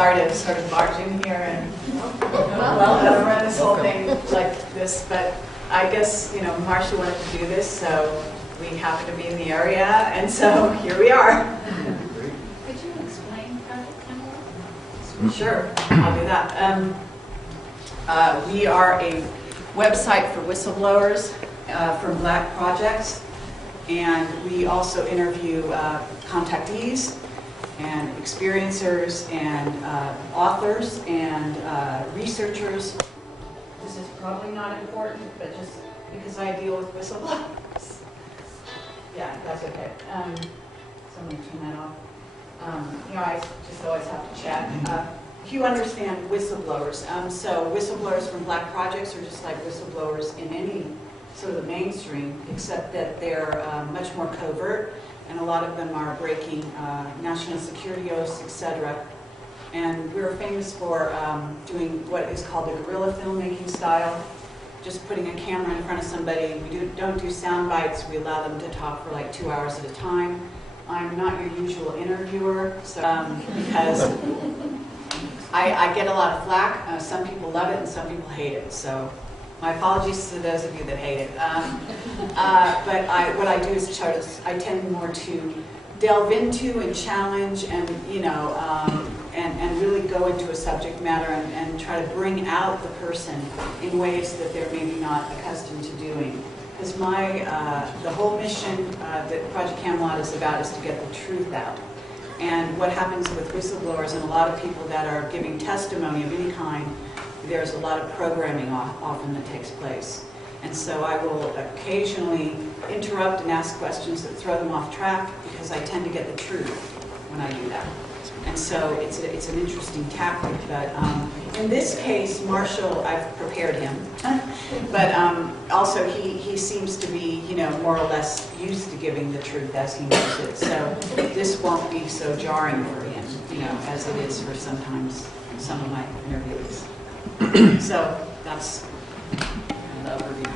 sorry to sort of barge in here and run this whole thing like this, but I guess, you know, Marcia wanted to do this, so we happen to be in the area, and so here we are. Could you explain Project Camelot? Sure, I'll do that. We are a website for whistleblowers from Black projects, and we also interview contactees and experiencers and authors and researchers. This is probably not important, but just because I deal with whistleblowers. Yeah, that's okay. So I'm going to turn that off. You know, I just always have to chat. If you understand whistleblowers, so whistleblowers from Black projects are just like whistleblowers in any sort of mainstream, except that they're much more covert, and a lot of them are breaking national security oaths, etc. And we're famous for doing what is called the guerrilla filmmaking style, just putting a camera in front of somebody. We don't do sound bites. We allow them to talk for like 2 hours at a time. I'm not your usual interviewer, so, because I get a lot of flack. Some people love it and some people hate it. So my apologies to those of you that hate it. But what I do is I tend more to delve into and challenge and, you know, and really go into a subject matter and try to bring out the person in ways that they're maybe not accustomed to doing. Because the whole mission that Project Camelot is about is to get the truth out. And what happens with whistleblowers and a lot of people that are giving testimony of any kind, there's a lot of programming often that takes place. And so I will occasionally interrupt and ask questions that throw them off track because I tend to get the truth when I do that. And so it's an interesting tactic. But in this case, Marshall, I've prepared him. But also he seems to be, you know, more or less used to giving the truth as he knows it. So this won't be so jarring for him, you know, as it is for sometimes some of my interviewees. So that's the overview.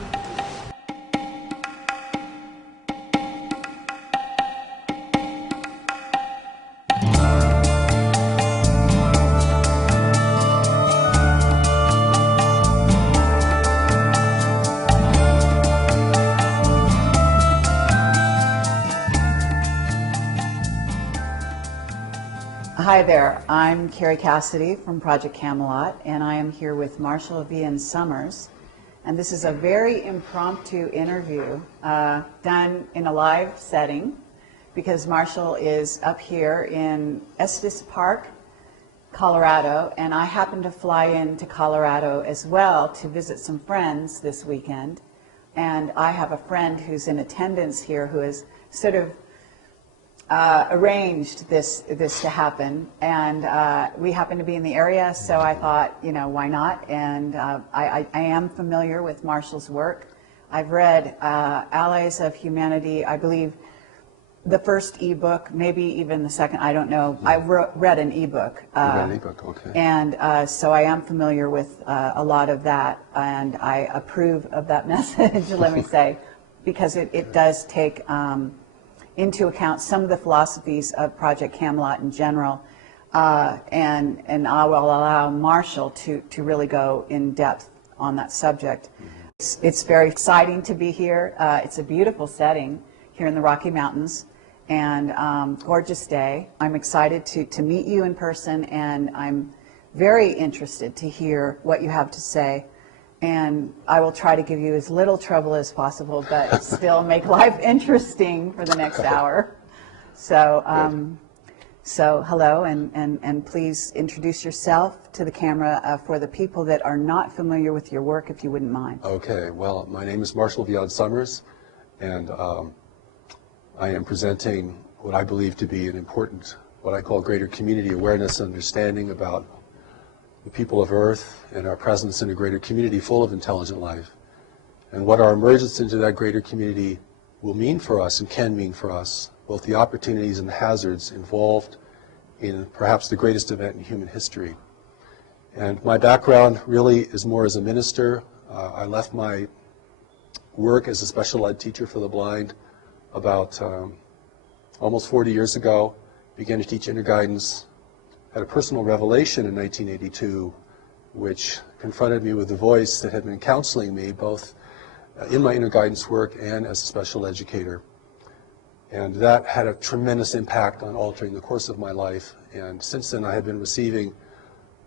Hi there, I'm Carrie Cassidy from Project Camelot, and I am here with Marshall Vian Summers. And this is a very impromptu interview done in a live setting because Marshall is up here in Estes Park, Colorado, and I happen to fly into Colorado as well to visit some friends this weekend. And I have a friend who's in attendance here who has sort of arranged this to happen, and we happen to be in the area, so I thought, you know, why not? And I am familiar with Marshall's work. I've read Allies of Humanity, I believe the first ebook, maybe even the second, I don't know. I read an ebook. Read an ebook, okay. And so I am familiar with a lot of that, and I approve of that message, let me say, because it does take into account some of the philosophies of Project Camelot in general, and I will allow Marshall to really go in depth on that subject. It's very exciting to be here. It's a beautiful setting here in the Rocky Mountains, and gorgeous day. I'm excited to meet you in person, and I'm very interested to hear what you have to say. And I will try to give you as little trouble as possible, but still make life interesting for the next hour. So, so hello, and please introduce yourself to the camera for the people that are not familiar with your work, if you wouldn't mind. Okay, well, my name is Marshall Vian Summers, and I am presenting what I believe to be an important, what I call greater community awareness and understanding about the people of Earth and our presence in a greater community full of intelligent life, and what our emergence into that greater community will mean for us and can mean for us, both the opportunities and the hazards involved in perhaps the greatest event in human history. And my background really is more as a minister. I left my work as a special ed teacher for the blind about almost 40 years ago, began to teach interguidance, had a personal revelation in 1982 which confronted me with the voice that had been counseling me both in my inner guidance work and as a special educator. And that had a tremendous impact on altering the course of my life. And since then I have been receiving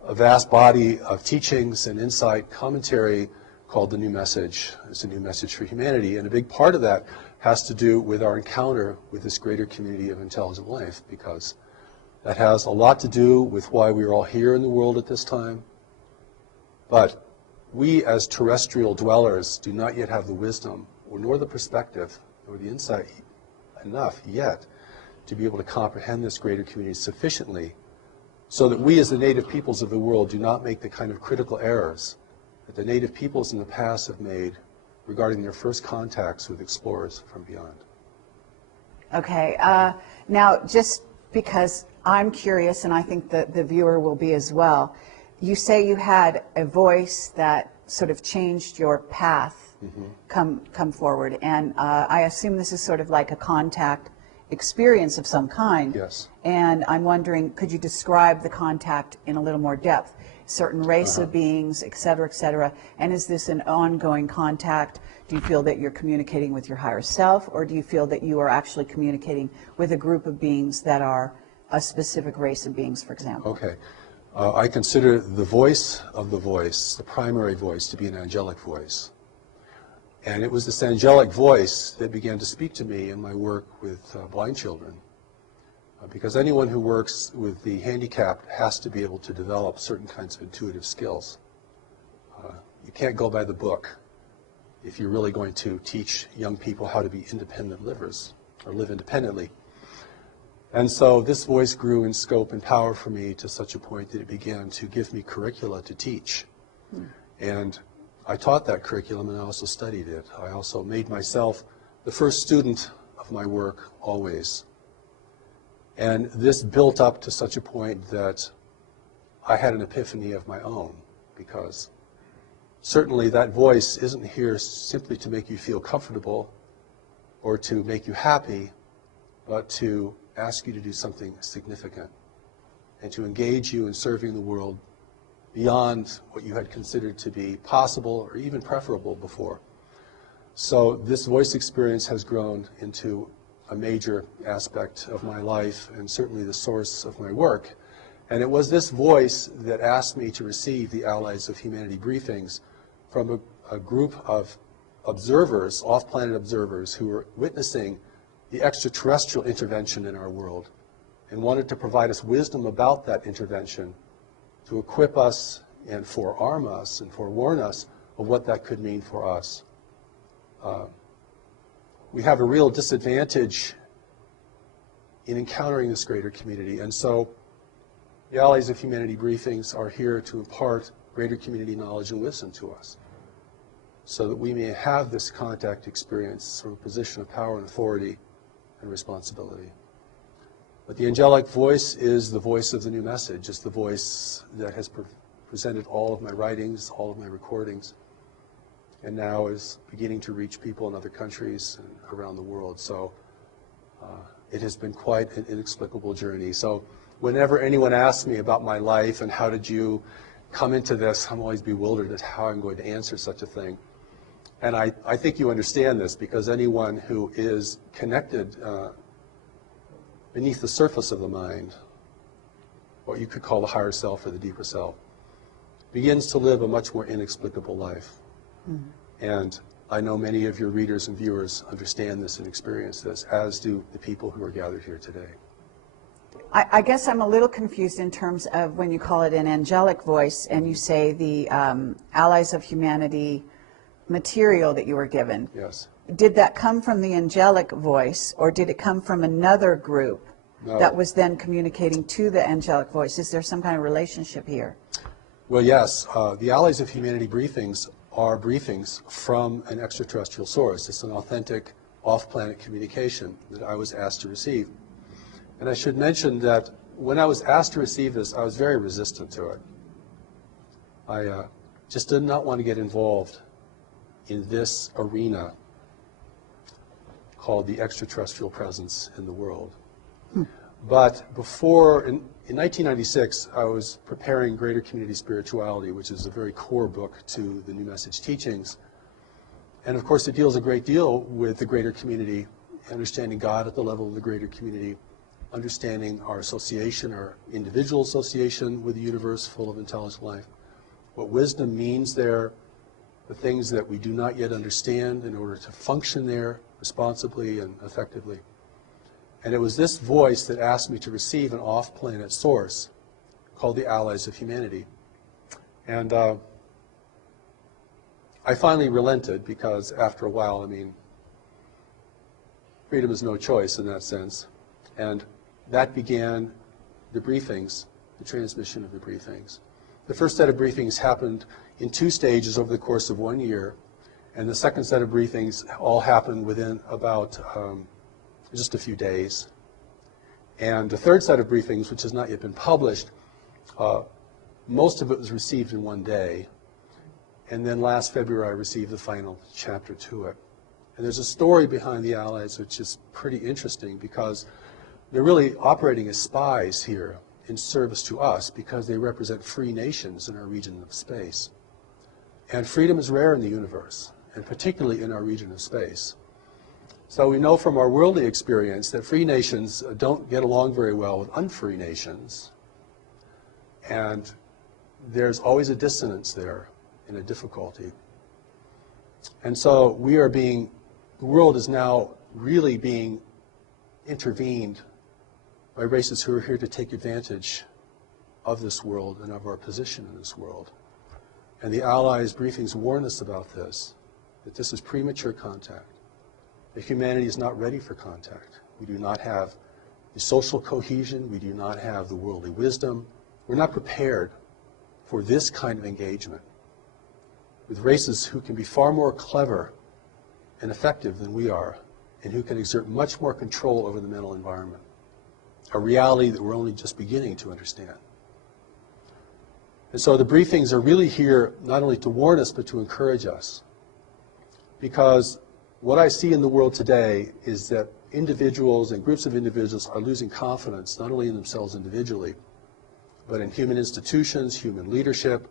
a vast body of teachings and insight commentary called The New Message. It's a new message for humanity. And a big part of that has to do with our encounter with this greater community of intelligent life, because that has a lot to do with why we are all here in the world at this time. But we as terrestrial dwellers do not yet have the wisdom, or nor the perspective, or the insight enough yet to be able to comprehend this greater community sufficiently so that we as the native peoples of the world do not make the kind of critical errors that the native peoples in the past have made regarding their first contacts with explorers from beyond. Okay, now just because I'm curious, and I think that the viewer will be as well, you say you had a voice that sort of changed your path come forward, and I assume this is sort of like a contact experience of some kind. Yes. And I'm wondering, could you describe the contact in a little more depth? Certain race of beings, et cetera, and is this an ongoing contact? Do you feel that you're communicating with your higher self, or do you feel that you are actually communicating with a group of beings that are a specific race of beings, for example? Okay. I consider the voice of the voice, the primary voice, to be an angelic voice. And it was this angelic voice that began to speak to me in my work with blind children. Because anyone who works with the handicapped has to be able to develop certain kinds of intuitive skills. You can't go by the book if you're really going to teach young people how to be independent livers, or live independently. And so this voice grew in scope and power for me to such a point that it began to give me curricula to teach. And I taught that curriculum, and I also studied it. I also made myself the first student of my work always. And this built up to such a point that I had an epiphany of my own, because certainly that voice isn't here simply to make you feel comfortable or to make you happy, but to ask you to do something significant and to engage you in serving the world beyond what you had considered to be possible or even preferable before. So this voice experience has grown into a major aspect of my life and certainly the source of my work. And it was this voice that asked me to receive the Allies of Humanity briefings from a group of observers, off-planet observers, who were witnessing the extraterrestrial intervention in our world and wanted to provide us wisdom about that intervention to equip us and forearm us and forewarn us of what that could mean for us. We have a real disadvantage in encountering this greater community, and so the Allies of Humanity briefings are here to impart greater community knowledge and wisdom to us so that we may have this contact experience from a position of power and authority and responsibility. But the angelic voice is the voice of the new message. It's the voice that has presented all of my writings, all of my recordings, and now is beginning to reach people in other countries and around the world. So it has been quite an inexplicable journey. So whenever anyone asks me about my life and how did you come into this, I'm always bewildered at how I'm going to answer such a thing. And I think you understand this, because anyone who is connected beneath the surface of the mind, what you could call the higher self or the deeper self, begins to live a much more inexplicable life. And I know many of your readers and viewers understand this and experience this, as do the people who are gathered here today. I guess I'm a little confused in terms of when you call it an angelic voice and you say the Allies of Humanity material that you were given. Yes. Did that come from the angelic voice, or did it come from another group that was then communicating to the angelic voice? Is there some kind of relationship here? Well, yes. The Allies of Humanity briefings are briefings from an extraterrestrial source. It's an authentic off-planet communication that I was asked to receive. And I should mention that when I was asked to receive this, I was very resistant to it. I just did not want to get involved in this arena called the extraterrestrial presence in the world. But before, in 1996, I was preparing Greater Community Spirituality, which is a very core book to the New Message teachings. And of course, it deals a great deal with the greater community, understanding God at the level of the greater community, understanding our association, our individual association with the universe full of intelligent life, what wisdom means there, the things that we do not yet understand in order to function there responsibly and effectively. And it was this voice that asked me to receive an off-planet source called the Allies of Humanity. And I finally relented because after a while, I mean, freedom is no choice in that sense. And that began the briefings, the transmission of the briefings. The first set of briefings happened in 2 stages over the course of 1 year. And the second set of briefings all happened within about just a few days. And the third set of briefings, which has not yet been published, most of it was received in 1 day. And then last February, I received the final chapter to it. And there's a story behind the Allies which is pretty interesting because they're really operating as spies here in service to us because they represent free nations in our region of space. And freedom is rare in the universe, and particularly in our region of space. So we know from our worldly experience that free nations don't get along very well with unfree nations. And there's always a dissonance there and a difficulty. And so the world is now really being intervened by races who are here to take advantage of this world and of our position in this world. And the Allies' briefings warn us about this, that this is premature contact, that humanity is not ready for contact. We do not have the social cohesion, we do not have the worldly wisdom. We're not prepared for this kind of engagement with races who can be far more clever and effective than we are, and who can exert much more control over the mental environment, a reality that we're only just beginning to understand. And so the briefings are really here not only to warn us, but to encourage us. Because what I see in the world today is that individuals and groups of individuals are losing confidence, not only in themselves individually, but in human institutions, human leadership.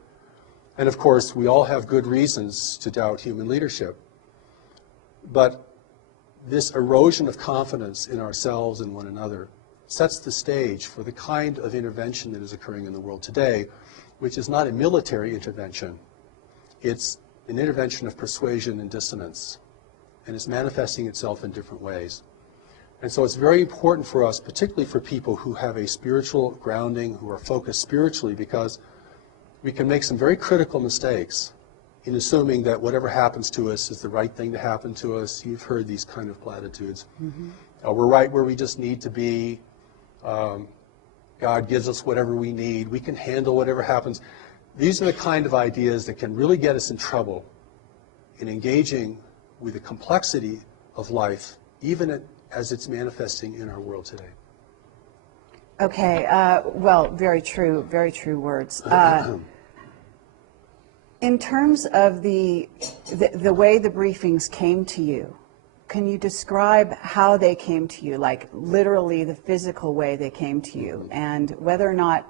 And of course, we all have good reasons to doubt human leadership. But this erosion of confidence in ourselves and one another sets the stage for the kind of intervention that is occurring in the world today, which is not a military intervention. It's an intervention of persuasion and dissonance, and it's manifesting itself in different ways. And so it's very important for us, particularly for people who have a spiritual grounding, who are focused spiritually, because we can make some very critical mistakes in assuming that whatever happens to us is the right thing to happen to us. You've heard these kind of platitudes. Mm-hmm. We're right where we just need to be. God gives us whatever we need. We can handle whatever happens. These are the kind of ideas that can really get us in trouble in engaging with the complexity of life, even as it's manifesting in our world today. Okay, well, very true words. In terms of the way the briefings came to you, can you describe how they came to you, like literally the physical way they came to you, and whether or not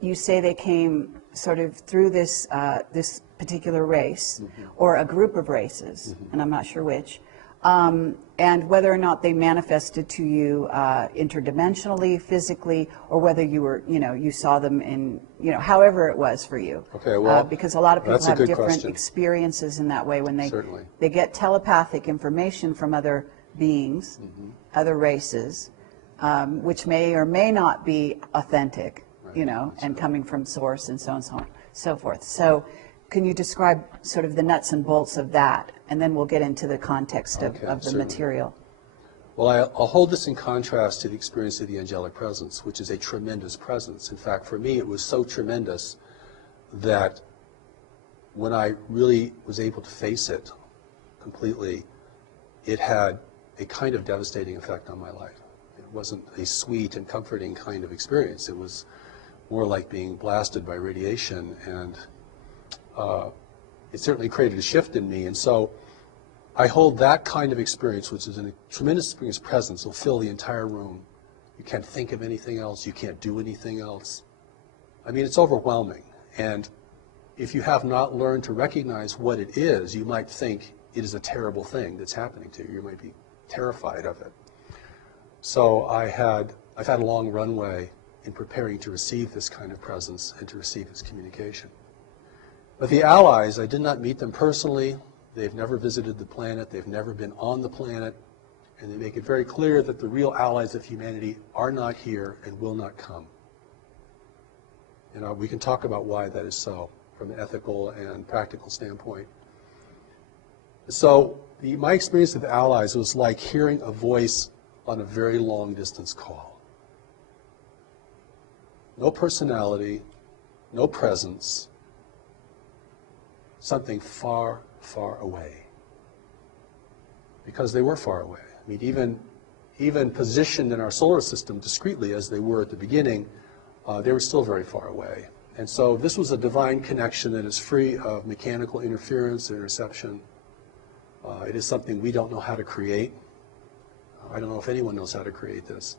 you say they came sort of through this this particular race or a group of races, and I'm not sure which, and whether or not they manifested to you interdimensionally, physically, or whether you were, you saw them in, however it was for you. Okay, well, because a lot of people have different question. Experiences in that way when Certainly. they get telepathic information from other beings, other races, which may or may not be authentic, Right. and coming from source and so on and so forth. So can you describe sort of the nuts and bolts of that, and then we'll get into the context of the certainly. material. Well, I'll hold this in contrast to the experience of the angelic presence, which is a tremendous presence. In fact, for me, it was so tremendous that when I really was able to face it completely, it had a kind of devastating effect on my life. It wasn't a sweet and comforting kind of experience. It was more like being blasted by radiation, and it certainly created a shift in me. And so I hold that kind of experience, which is a tremendous experience presence, will fill the entire room You can't think of anything else. You can't do anything else. I mean, it's overwhelming. And if you have not learned to recognize what it is, you might think it is a terrible thing that's happening to you. You might be terrified of it. So I've had a long runway in preparing to receive this kind of presence and to receive this communication. But the allies, I did not meet them personally. They've never visited the planet. They've never been on the planet. And they make it very clear that the real allies of humanity are not here and will not come. We can talk about why that is so from an ethical and practical standpoint. So my experience with the allies was like hearing a voice on a very long distance call. No personality, no presence, something far, far away. Because they were far away. I mean, even positioned in our solar system discreetly as they were at the beginning, they were still very far away. And so this was a divine connection that is free of mechanical interference or interception. It is something we don't know how to create. I don't know if anyone knows how to create this.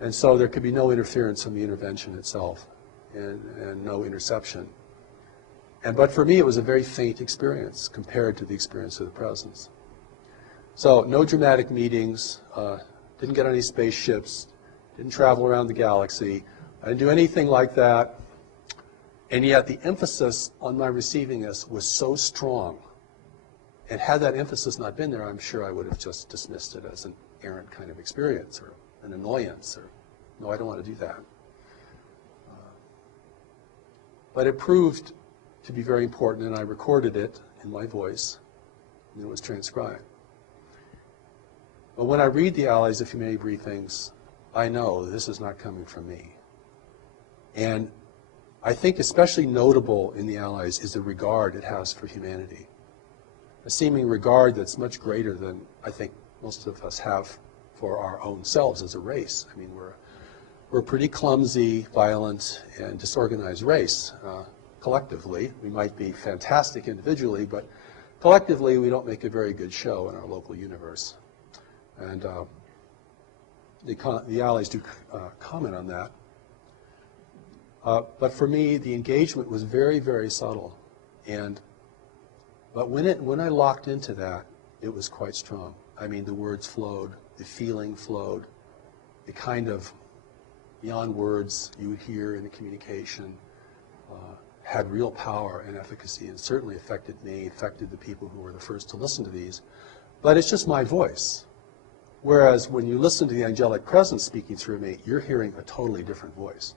And so there could be no interference from the intervention itself and no interception. But for me, it was a very faint experience compared to the experience of the presence. So no dramatic meetings, didn't get on any spaceships, didn't travel around the galaxy. I didn't do anything like that. And yet the emphasis on my receiving this was so strong. And had that emphasis not been there, I'm sure I would have just dismissed it as an errant kind of experience or an annoyance. Or no, I don't want to do that. But it proved to be very important, and I recorded it in my voice, and it was transcribed. But when I read the Allies of Humanity briefings, I know this is not coming from me. And I think especially notable in the Allies is the regard it has for humanity. A seeming regard that's much greater than I think most of us have for our own selves as a race. I mean, we're a pretty clumsy, violent, and disorganized race. Collectively, we might be fantastic individually, but collectively we don't make a very good show in our local universe. And the Allies do comment on that. But for me, the engagement was very, very subtle. But when I locked into that, it was quite strong. I mean, the words flowed, the feeling flowed, the kind of beyond words you would hear in a communication had real power and efficacy, and certainly affected me, affected the people who were the first to listen to these. But it's just my voice. Whereas when you listen to the angelic presence speaking through me, you're hearing a totally different voice.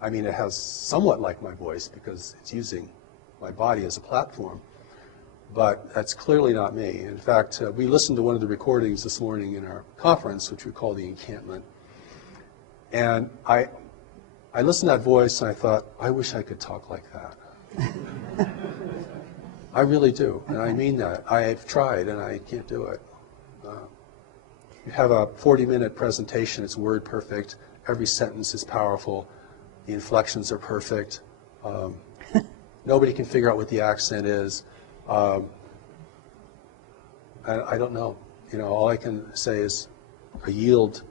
I mean, it has somewhat like my voice because it's using my body as a platform, but that's clearly not me. In fact, we listened to one of the recordings this morning in our conference, which we call the encampment, and I listened to that voice and I thought, I wish I could talk like that. I really do, and I mean that. I've tried and I can't do it. You have a 40-minute presentation, it's word perfect, every sentence is powerful, the inflections are perfect, nobody can figure out what the accent is. I don't know. All I can say is I yield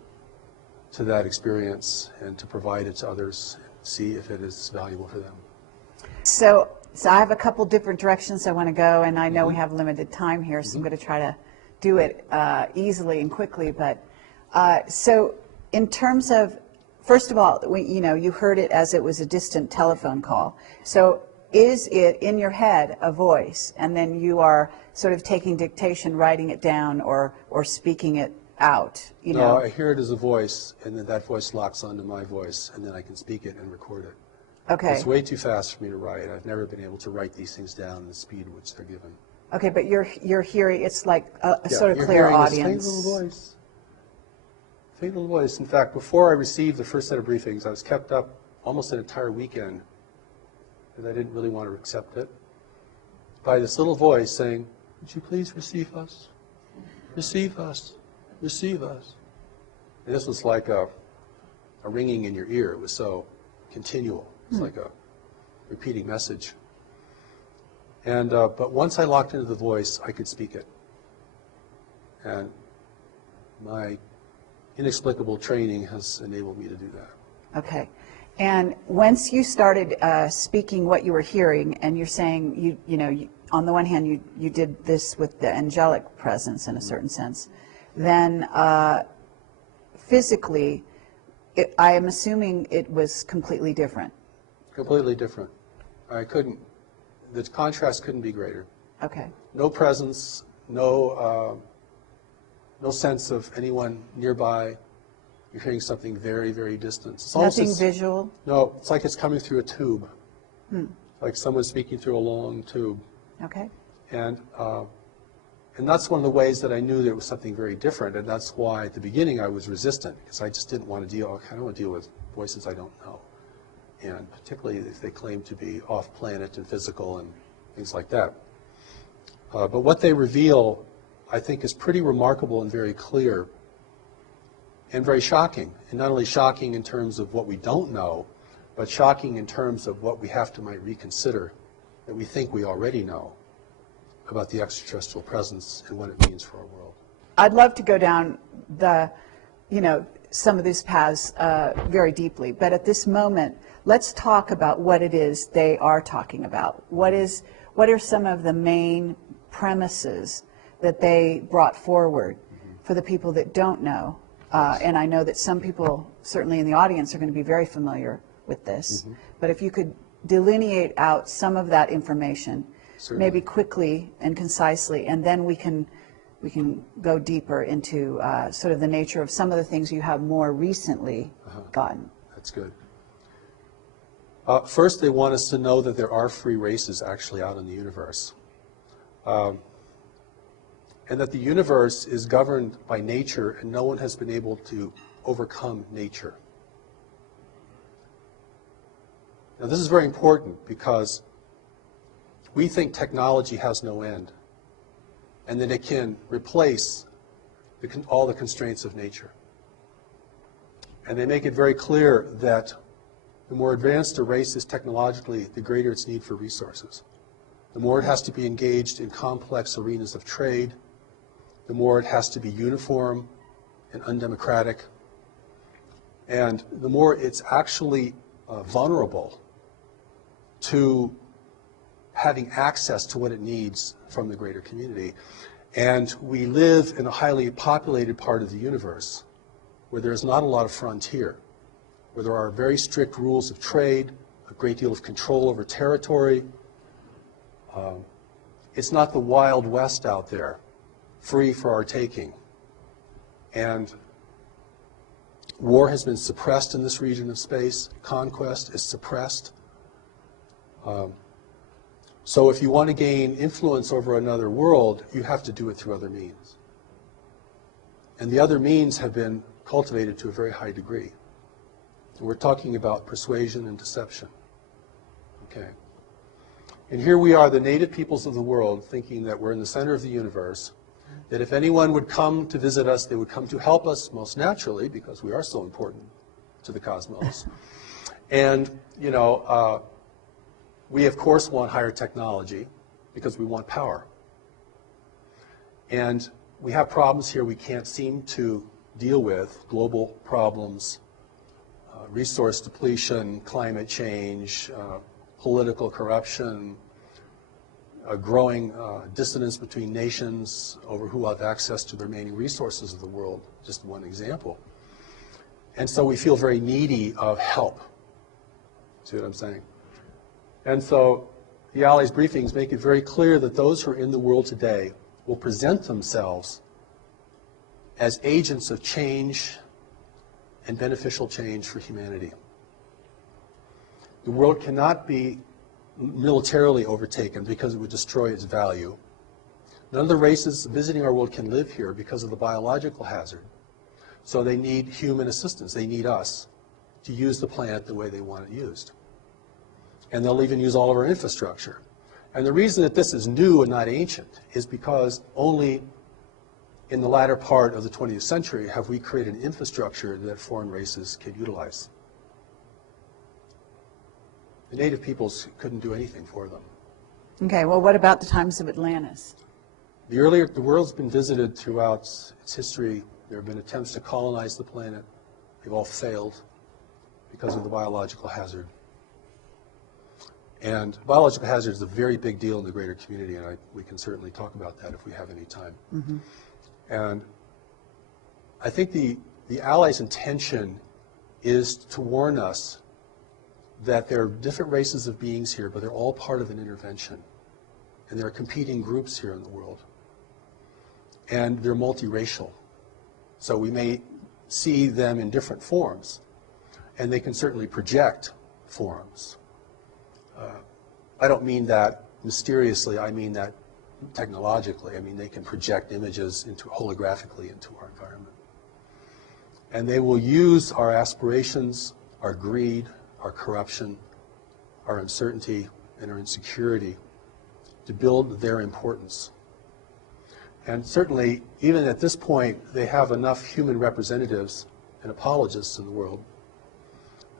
to that experience and to provide it to others, see if it is valuable for them. So I have a couple different directions I want to go, and I know we have limited time here, so I'm going to try to do it easily and quickly. But so in terms of, first of all, you heard it as it was a distant telephone call. So is it in your head a voice, and then you are sort of taking dictation, writing it down, or speaking it out? No, I hear it as a voice, and then that voice locks onto my voice, and then I can speak it and record it. Okay. It's way too fast for me to write. I've never been able to write these things down in the speed which they're given. Okay, but you're hearing, it's like a sort of clear audience. Faint little voice. Faint little voice. In fact, before I received the first set of briefings, I was kept up almost an entire weekend because I didn't really want to accept it, by this little voice saying, would you please receive us? Receive us. Receive us. And this was like a ringing in your ear. It was so continual. It's like a repeating message. And but once I locked into the voice, I could speak it. And my inexplicable training has enabled me to do that. Okay. And once you started speaking what you were hearing, and you're saying, on the one hand, you did this with the angelic presence in a certain sense, then physically, I am assuming it was completely different. Completely different. The contrast couldn't be greater. Okay. No presence, no sense of anyone nearby. You're hearing something very, very distant. It's Nothing visual? No, it's like it's coming through a tube. Like someone speaking through a long tube. Okay. And that's one of the ways that I knew there was something very different, and that's why at the beginning I was resistant, because I just didn't want to I don't want to deal with voices I don't know, and particularly if they claim to be off-planet and physical and things like that. But what they reveal, I think, is pretty remarkable and very clear and very shocking, and not only shocking in terms of what we don't know, but shocking in terms of what we have to might reconsider that we think we already know about the extraterrestrial presence and what it means for our world. I'd love to go down some of these paths very deeply, but at this moment, let's talk about what it is they are talking about. What are some of the main premises that they brought forward for the people that don't know? And I know that some people, certainly in the audience, are going to be very familiar with this. But if you could delineate out some of that information, Certainly. maybe quickly and concisely, and then we can go deeper into sort of the nature of some of the things you have more recently gotten. That's good. First, they want us to know that there are free races actually out in the universe. And that the universe is governed by nature, and no one has been able to overcome nature. Now, this is very important because we think technology has no end, and that it can replace all the constraints of nature. And they make it very clear that the more advanced a race is technologically, the greater its need for resources. The more it has to be engaged in complex arenas of trade, the more it has to be uniform and undemocratic, and the more it's actually vulnerable to having access to what it needs from the greater community. And we live in a highly populated part of the universe where there's not a lot of frontier, where there are very strict rules of trade, a great deal of control over territory. It's not the Wild West out there, free for our taking. And war has been suppressed in this region of space. Conquest is suppressed. So if you want to gain influence over another world, you have to do it through other means. And the other means have been cultivated to a very high degree. We're talking about persuasion and deception. Okay. And here we are, the native peoples of the world, thinking that we're in the center of the universe, that if anyone would come to visit us, they would come to help us, most naturally, because we are so important to the cosmos. And, we, of course, want higher technology because we want power. And we have problems here we can't seem to deal with, global problems, resource depletion, climate change, political corruption, a growing dissonance between nations over who have access to the remaining resources of the world, just one example. And so we feel very needy of help. See what I'm saying? And so the Allies' briefings make it very clear that those who are in the world today will present themselves as agents of change and beneficial change for humanity. The world cannot be militarily overtaken because it would destroy its value. None of the races visiting our world can live here because of the biological hazard. So they need human assistance. They need us to use the planet the way they want it used. And they'll even use all of our infrastructure. And the reason that this is new and not ancient is because only in the latter part of the 20th century have we created an infrastructure that foreign races can utilize. The native peoples couldn't do anything for them. Okay, well, what about the times of Atlantis? The world's been visited throughout its history There have been attempts to colonize the planet. They've all failed because of the biological hazard. And biological hazard is a very big deal in the greater community, and we can certainly talk about that if we have any time. Mm-hmm. And I think the Allies' intention is to warn us that there are different races of beings here, but they're all part of an intervention. And there are competing groups here in the world. And they're multiracial. So we may see them in different forms, and they can certainly project forms. I don't mean that mysteriously, I mean that technologically. I mean, they can project images holographically into our environment. And they will use our aspirations, our greed, our corruption, our uncertainty, and our insecurity to build their importance. And certainly, even at this point, they have enough human representatives and apologists in the world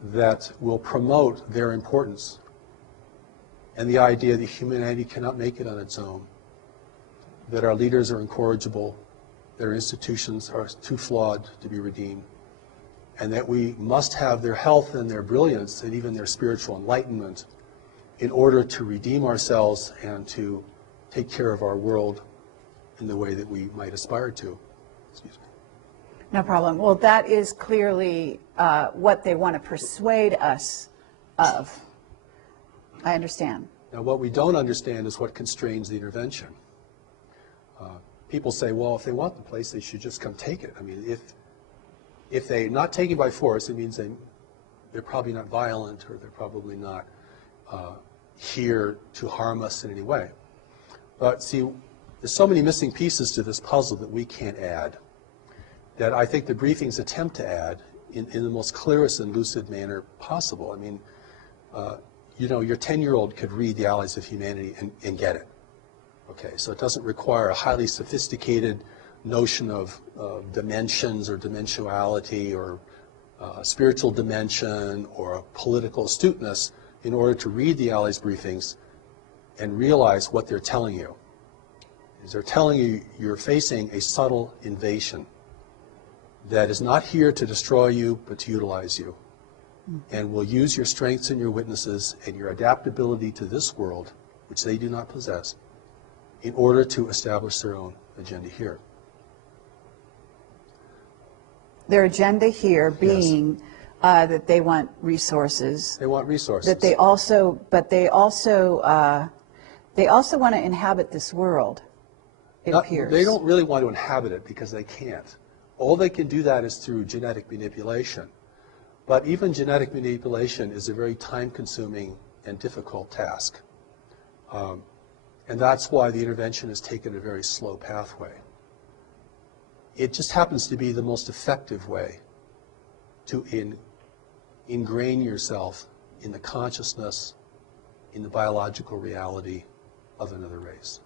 that will promote their importance and the idea that humanity cannot make it on its own, that our leaders are incorrigible, that our institutions are too flawed to be redeemed, and that we must have their health and their brilliance and even their spiritual enlightenment in order to redeem ourselves and to take care of our world in the way that we might aspire to. Excuse me. No problem. Well, that is clearly what they want to persuade us of. I understand. Now, what we don't understand is what constrains the intervention. People say, well, if they want the place, they should just come take it. I mean, if they're not taken by force, it means they're probably not violent, or they're probably not here to harm us in any way. But see, there's so many missing pieces to this puzzle that we can't add, that I think the briefings attempt to add in the most clearest and lucid manner possible. I mean, you know, your 10-year-old could read The Allies of Humanity and get it. Okay, so it doesn't require a highly sophisticated notion of dimensions or dimensionality or spiritual dimension or political astuteness in order to read the Allies briefings and realize what they're telling you. Is they're telling you you're facing a subtle invasion that is not here to destroy you but to utilize you, and will use your strengths and your witnesses and your adaptability to this world, which they do not possess, in order to establish their own agenda here. Their agenda here being that they want resources. They want resources. That they also, but they also want to inhabit this world. It appears. They don't really want to inhabit it because they can't. All they can do that is through genetic manipulation. But even genetic manipulation is a very time-consuming and difficult task. And that's why the intervention has taken a very slow pathway. It just happens to be the most effective way to ingrain yourself in the consciousness, in the biological reality of another race.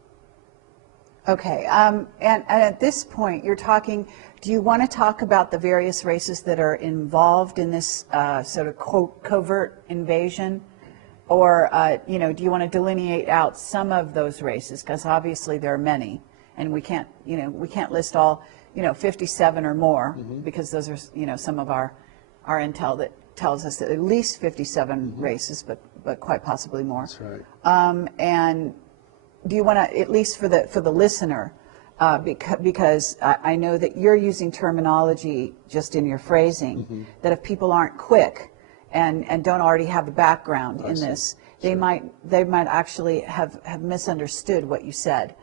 Okay, and at this point, you're talking, do you want to talk about the various races that are involved in this sort of covert invasion? Or, you know, do you want to delineate out some of those races? Because obviously there are many, and we can't, you know, we can't list all, you know, 57 or more, because those are, you know, some of our intel that tells us that at least 57 races, but quite possibly more. That's right. And do you want to, at least for the listener, because I know that you're using terminology just in your phrasing, that if people aren't quick and don't already have a background in this, they might actually have misunderstood what you said,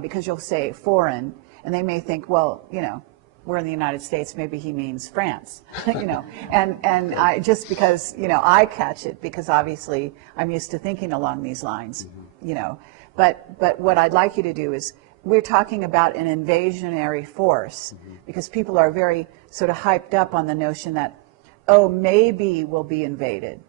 because you'll say foreign, and they may think, well, you know, we're in the United States, maybe he means France, you know, and I, just because, you know, I catch it, because obviously I'm used to thinking along these lines, you know, but what I'd like you to do is, we're talking about an invasionary force, because people are very sort of hyped up on the notion that, oh, maybe we'll be invaded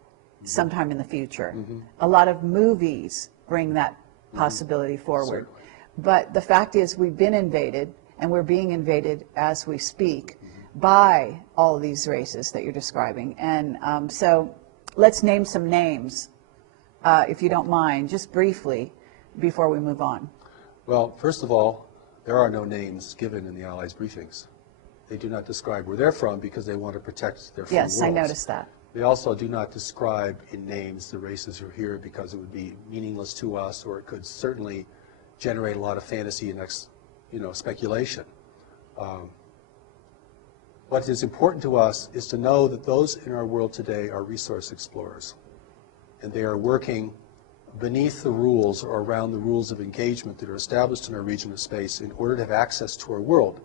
sometime in the future. A lot of movies bring that possibility forward. Certainly. But the fact is, we've been invaded, and we're being invaded as we speak by all of these races that you're describing. And so let's name some names, if you don't mind, just briefly, before we move on. Well, first of all, there are no names given in the Allies' briefings. They do not describe where they're from because they want to protect their free Yes, I worlds. noticed that. They also do not describe in names the races who are here because it would be meaningless to us, or it could certainly generate a lot of fantasy and speculation. What is important to us is to know that those in our world today are resource explorers, and they are working beneath the rules or around the rules of engagement that are established in our region of space in order to have access to our world.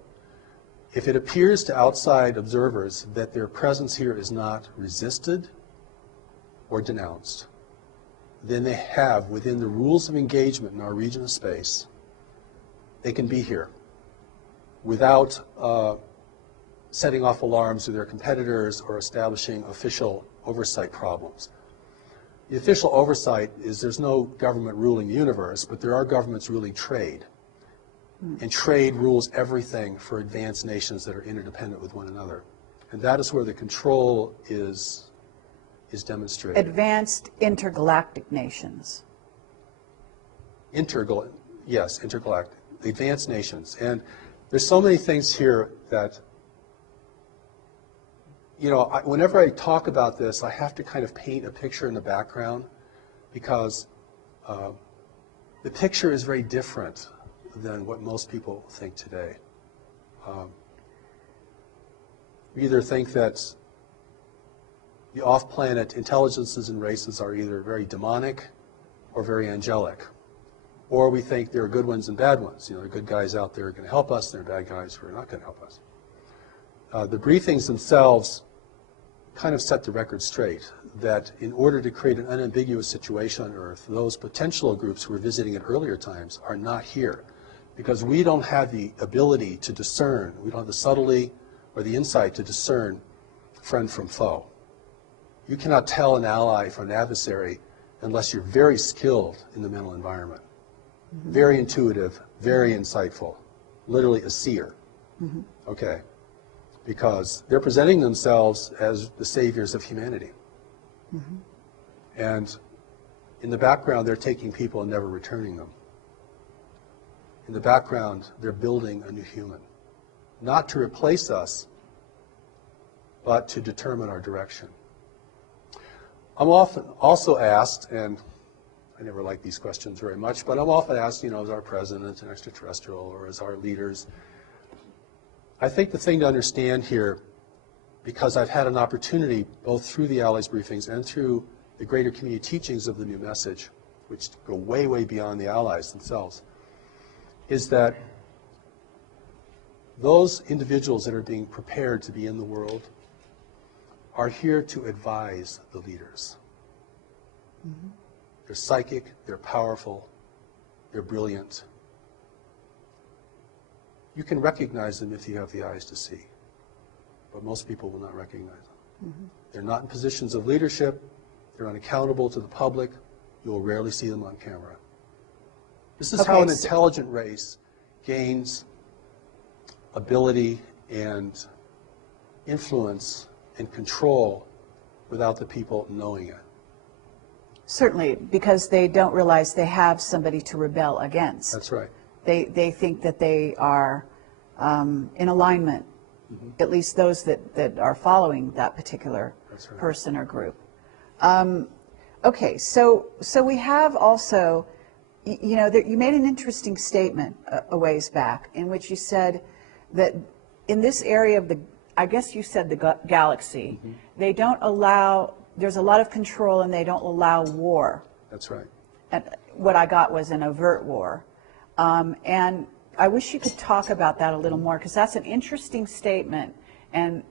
If it appears to outside observers that their presence here is not resisted or denounced, then they have, within the rules of engagement in our region of space, they can be here without setting off alarms to their competitors or establishing official oversight problems. The official oversight is there's no government ruling the universe, but there are governments ruling trade. And trade rules everything for advanced nations that are interdependent with one another. And that is where the control is demonstrated. Advanced intergalactic nations. Yes, intergalactic. Advanced nations. And there's so many things here that, whenever I talk about this, I have to kind of paint a picture in the background because the picture is very different than what most people think today. We either think that the off-planet intelligences and races are either very demonic or very angelic, or we think there are good ones and bad ones. There are good guys out there who are going to help us, and there are bad guys who are not going to help us. The briefings themselves kind of set the record straight that in order to create an unambiguous situation on Earth, those potential groups who were visiting at earlier times are not here because we don't have the ability to discern, we don't have the subtlety or the insight to discern friend from foe. You cannot tell an ally from an adversary unless you're very skilled in the mental environment. Mm-hmm. Very intuitive, very insightful, literally a seer. Mm-hmm. Okay. Because they're presenting themselves as the saviors of humanity. Mm-hmm. And in the background, they're taking people and never returning them. In the background, they're building a new human. Not to replace us, but to determine our direction. I'm often also asked, and I never like these questions very much, but I'm often asked, is our president an extraterrestrial or as our leaders? I think the thing to understand here, because I've had an opportunity both through the Allies briefings and through the greater community teachings of the new message, which go way, way beyond the Allies themselves, is that those individuals that are being prepared to be in the world are here to advise the leaders. Mm-hmm. They're psychic, they're powerful, they're brilliant. You can recognize them if you have the eyes to see, but most people will not recognize them. Mm-hmm. They're not in positions of leadership, they're unaccountable to the public, you will rarely see them on camera. This is how an intelligent race gains ability and influence and control without the people knowing it. Certainly, because they don't realize they have somebody to rebel against. That's right. They think that they are in alignment, mm-hmm. at least those that are following that particular right. person or group. Okay, so we have also, you made an interesting statement a ways back in which you said that in this area of I guess you said the galaxy, mm-hmm. they don't allow, there's a lot of control and they don't allow war. That's right. And what I got was an overt war. And I wish you could talk about that a little more because that's an interesting statement. And,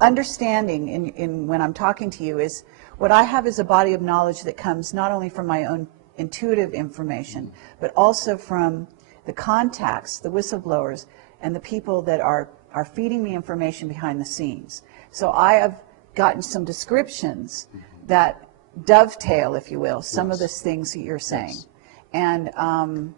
understanding in when I'm talking to you is what I have is a body of knowledge that comes not only from my own intuitive information, mm-hmm. but also from the contacts, the whistleblowers, and the people that are feeding me information behind the scenes. So I have gotten some descriptions mm-hmm. that dovetail, if you will, some yes. of the things that you're saying. Yes. And,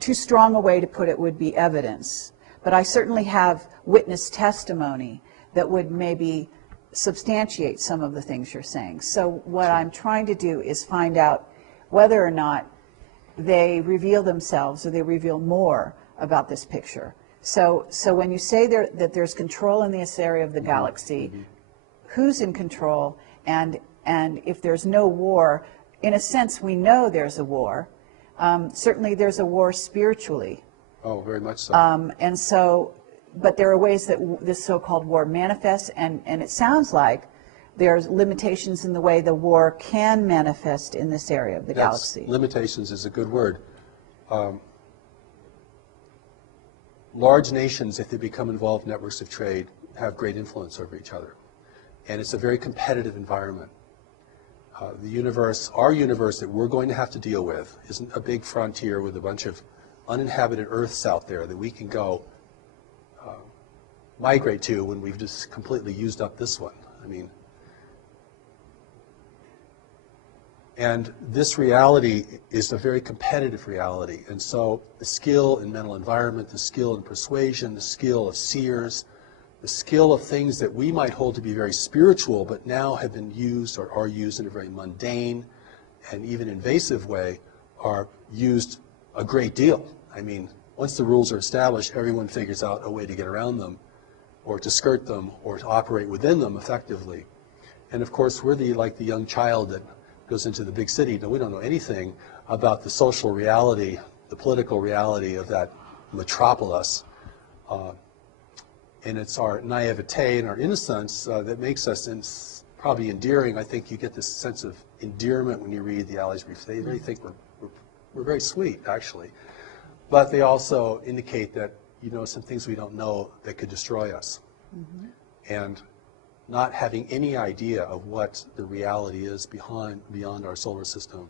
too strong a way to put it would be evidence. But I certainly have witness testimony that would maybe substantiate some of the things you're saying. So what I'm trying to do is find out whether or not they reveal themselves or they reveal more about this picture. So when you say that there's control in this area of the galaxy, who's in control? And if there's no war, in a sense, we know there's a war. Certainly there's a war spiritually. Oh, very much so. And so, but there are ways that this so-called war manifests, and it sounds like there's limitations in the way the war can manifest in this area of the galaxy. Limitations is a good word. Large nations, if they become involved in networks of trade, have great influence over each other. And it's a very competitive environment. The universe, our universe that we're going to have to deal with, isn't a big frontier with a bunch of uninhabited Earths out there that we can go migrate to when we've just completely used up this one. I mean, and this reality is a very competitive reality. And so the skill in mental environment, the skill in persuasion, the skill of seers, the skill of things that we might hold to be very spiritual but now have been used or are used in a very mundane and even invasive way are used a great deal. I mean, once the rules are established, everyone figures out a way to get around them or to skirt them or to operate within them effectively. And of course, we're like the young child that goes into the big city. Now, we don't know anything about the social reality, the political reality of that metropolis. And it's our naivete and our innocence that makes us probably endearing. I think you get this sense of endearment when you read the Alley's Briefs. They really think we're very sweet, actually. But they also indicate that, you know, some things we don't know that could destroy us. Mm-hmm. And not having any idea of what the reality is beyond our solar system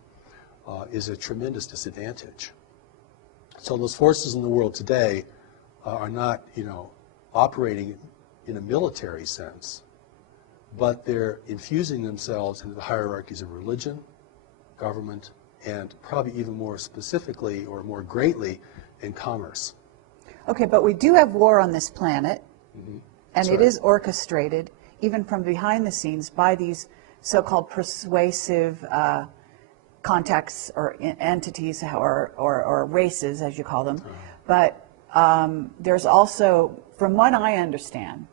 is a tremendous disadvantage. So those forces in the world today are not, you know, operating in a military sense, but they're infusing themselves into the hierarchies of religion, government, and probably even more specifically or more greatly in commerce. Okay, but we do have war on this planet, Mm-hmm. and That's it right. is orchestrated, even from behind the scenes, by these so-called persuasive contacts or entities or races, as you call them. But there's also, from what I understand,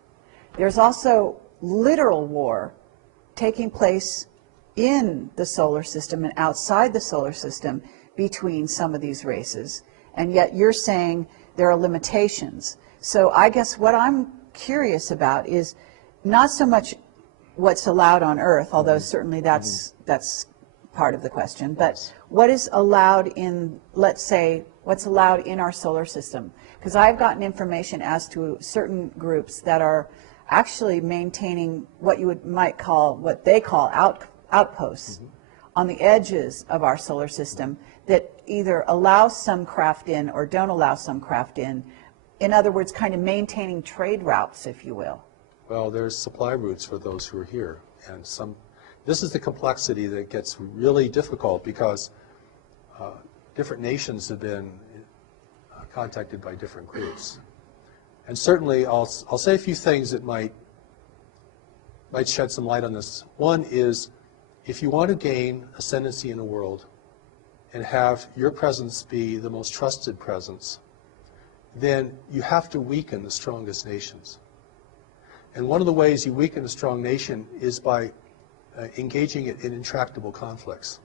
there's also literal war taking place in the solar system and outside the solar system between some of these races. And yet you're saying there are limitations. So I guess what I'm curious about is not so much what's allowed on Earth, although certainly that's part of the question, but what is allowed in, let's say, what's allowed in our solar system? Because I've gotten information as to certain groups that are actually maintaining what you might call, what they call outposts on the edges of our solar system that either allow some craft in or don't allow some craft in. In other words, kind of maintaining trade routes, if you will. Well, there's supply routes for those who are here, and this is the complexity that gets really difficult because different nations have been contacted by different groups. And certainly, I'll say a few things that might shed some light on this. One is, if you want to gain ascendancy in the world and have your presence be the most trusted presence, then you have to weaken the strongest nations. And one of the ways you weaken a strong nation is by engaging it in intractable conflicts.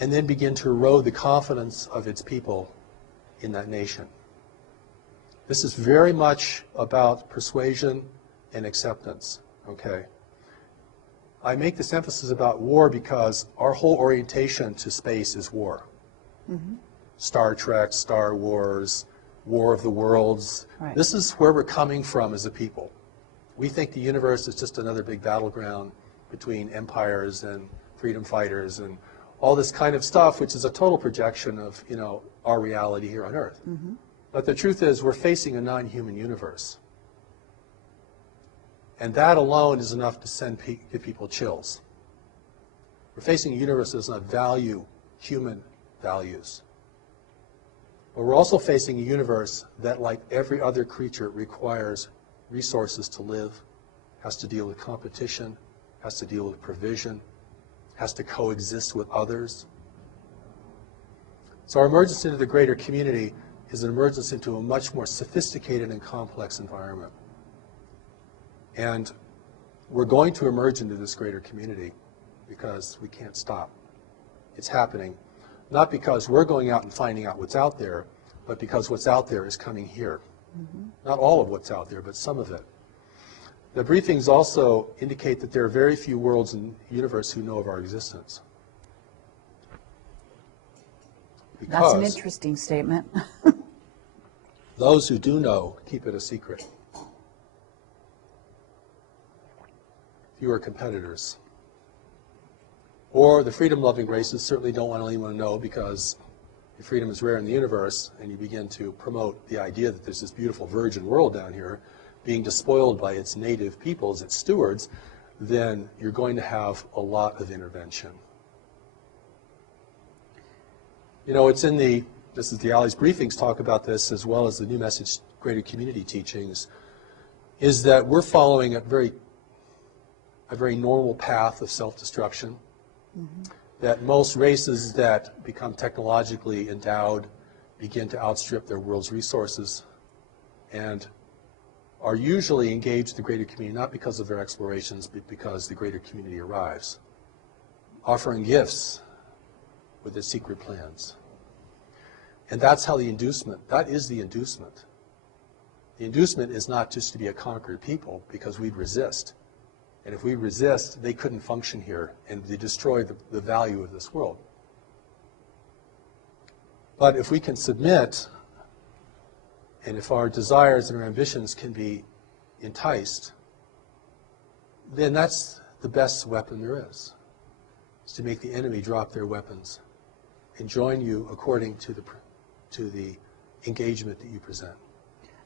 And then begin to erode the confidence of its people in that nation. This is very much about persuasion and acceptance, okay? I make this emphasis about war because our whole orientation to space is war. Mm-hmm. Star Trek, Star Wars, War of the Worlds. Right. This is where we're coming from as a people. We think the universe is just another big battleground between empires and freedom fighters and all this kind of stuff, which is a total projection of, you know, our reality here on Earth. Mm-hmm. But the truth is, we're facing a non-human universe. And that alone is enough to give people chills. We're facing a universe that does not value human values. But we're also facing a universe that, like every other creature, requires resources to live, has to deal with competition, has to deal with provision, has to coexist with others. So our emergence into the greater community is an emergence into a much more sophisticated and complex environment. And we're going to emerge into this greater community because we can't stop. It's happening, not because we're going out and finding out what's out there, but because what's out there is coming here. Not all of what's out there, but some of it. The briefings also indicate that there are very few worlds in the universe who know of our existence. That's an Because interesting statement. those who do know keep it a secret. Fewer competitors. Or the freedom-loving races certainly don't want anyone to know because freedom is rare in the universe, and you begin to promote the idea that there's this beautiful virgin world down here being despoiled by its native peoples, its stewards, then you're going to have a lot of intervention. You know, it's in the, this is the Ali's briefings talk about this, as well as the New Message Greater Community teachings, is that we're following a very normal path of self-destruction. That most races that become technologically endowed begin to outstrip their world's resources and are usually engaged in the greater community not because of their explorations, but because the greater community arrives, offering gifts with their secret plans. And that's how the inducement, that is the inducement. The inducement is not just to be a conquered people, because we'd resist. And if we resist, they couldn't function here, and they destroy the value of this world. But if we can submit, and if our desires and our ambitions can be enticed, then that's the best weapon there is to make the enemy drop their weapons and join you according to the engagement that you present.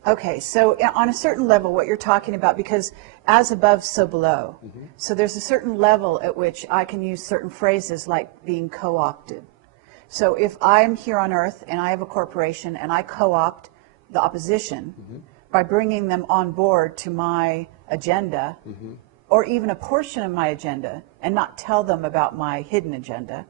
Okay, so on a certain level, what you're talking about, because as above, so below. So there's a certain level at which I can use certain phrases like being co-opted. So if I'm here on Earth and I have a corporation and I co-opt the opposition by bringing them on board to my agenda, or even a portion of my agenda, and not tell them about my hidden agenda,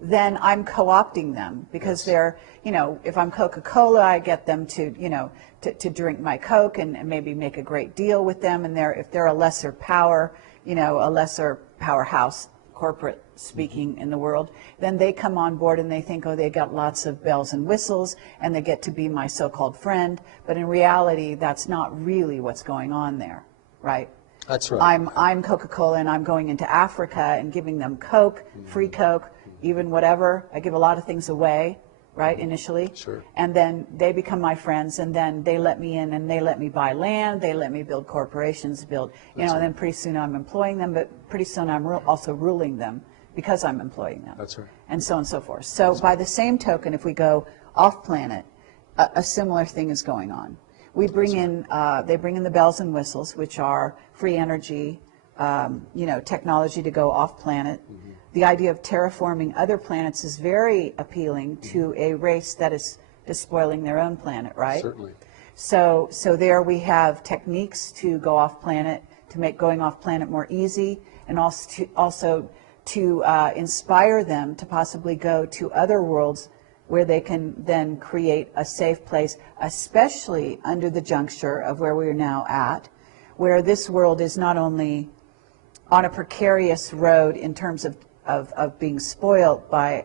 then I'm co-opting them because they're, you know, if I'm Coca-Cola, I get them to, you know, to drink my Coke and maybe make a great deal with them. And if they're a lesser power, you know, a lesser powerhouse, corporate speaking in the world, then they come on board and they think, oh, they got lots of bells and whistles and they get to be my so-called friend. But in reality, that's not really what's going on there, right? That's right. I'm Coca-Cola and I'm going into Africa and giving them Coke, free Coke, even whatever. I give a lot of things away, right, initially. Sure. And then they become my friends, and then they let me in and they let me buy land, they let me build corporations, build, you know, and then pretty soon I'm employing them, but pretty soon I'm also ruling them because I'm employing them. That's right. And so on and so forth. So by the same token, if we go off planet, a similar thing is going on. We bring in, they bring in the bells and whistles, which are free energy, you know, technology to go off planet. The idea of terraforming other planets is very appealing to a race that is despoiling their own planet, right? Certainly. So there we have techniques to go off planet, to make going off planet more easy, and also to inspire them to possibly go to other worlds where they can then create a safe place, especially under the juncture of where we are now at, where this world is not only on a precarious road in terms of being spoiled by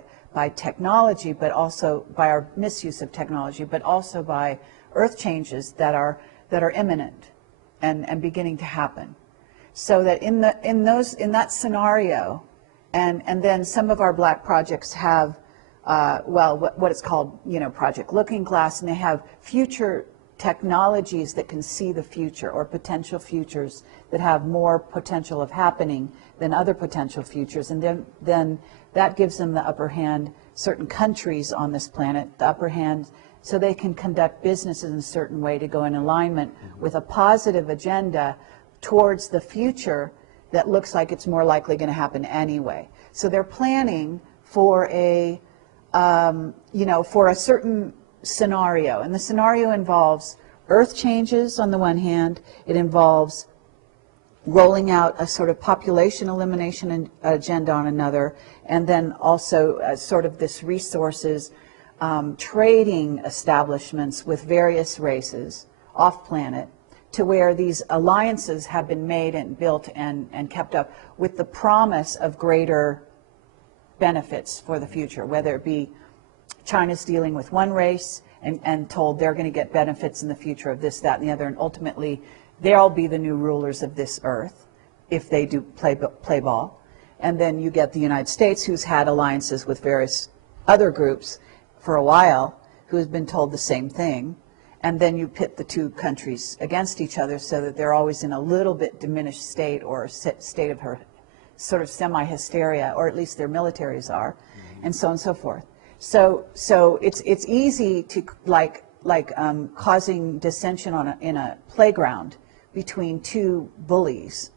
technology, but also by our misuse of technology, but also by earth changes that are imminent and beginning to happen. So that in that scenario, and then some of our black projects have what it's called, you know, Project Looking Glass, and they have future technologies that can see the future, or potential futures that have more potential of happening than other potential futures, and then that gives them the upper hand. Certain countries on this planet, the upper hand, so they can conduct businesses in a certain way to go in alignment with a positive agenda towards the future that looks like it's more likely going to happen anyway. So they're planning for a you know, for a certain scenario, and the scenario involves earth changes on the one hand, it involves rolling out a sort of population elimination agenda on another, and then also sort of this resources trading establishments with various races off-planet, to where these alliances have been made and built and kept up with the promise of greater benefits for the future, whether it be China's dealing with one race and told they're going to get benefits in the future of this, that, and the other, and ultimately they'll be the new rulers of this earth if they do play ball. And then you get the United States, who's had alliances with various other groups for a while, who has been told the same thing. And then you pit the two countries against each other so that they're always in a little bit diminished state or state of sort of semi-hysteria, or at least their militaries are, and so on and so forth. So it's easy to causing dissension in a playground between two bullies.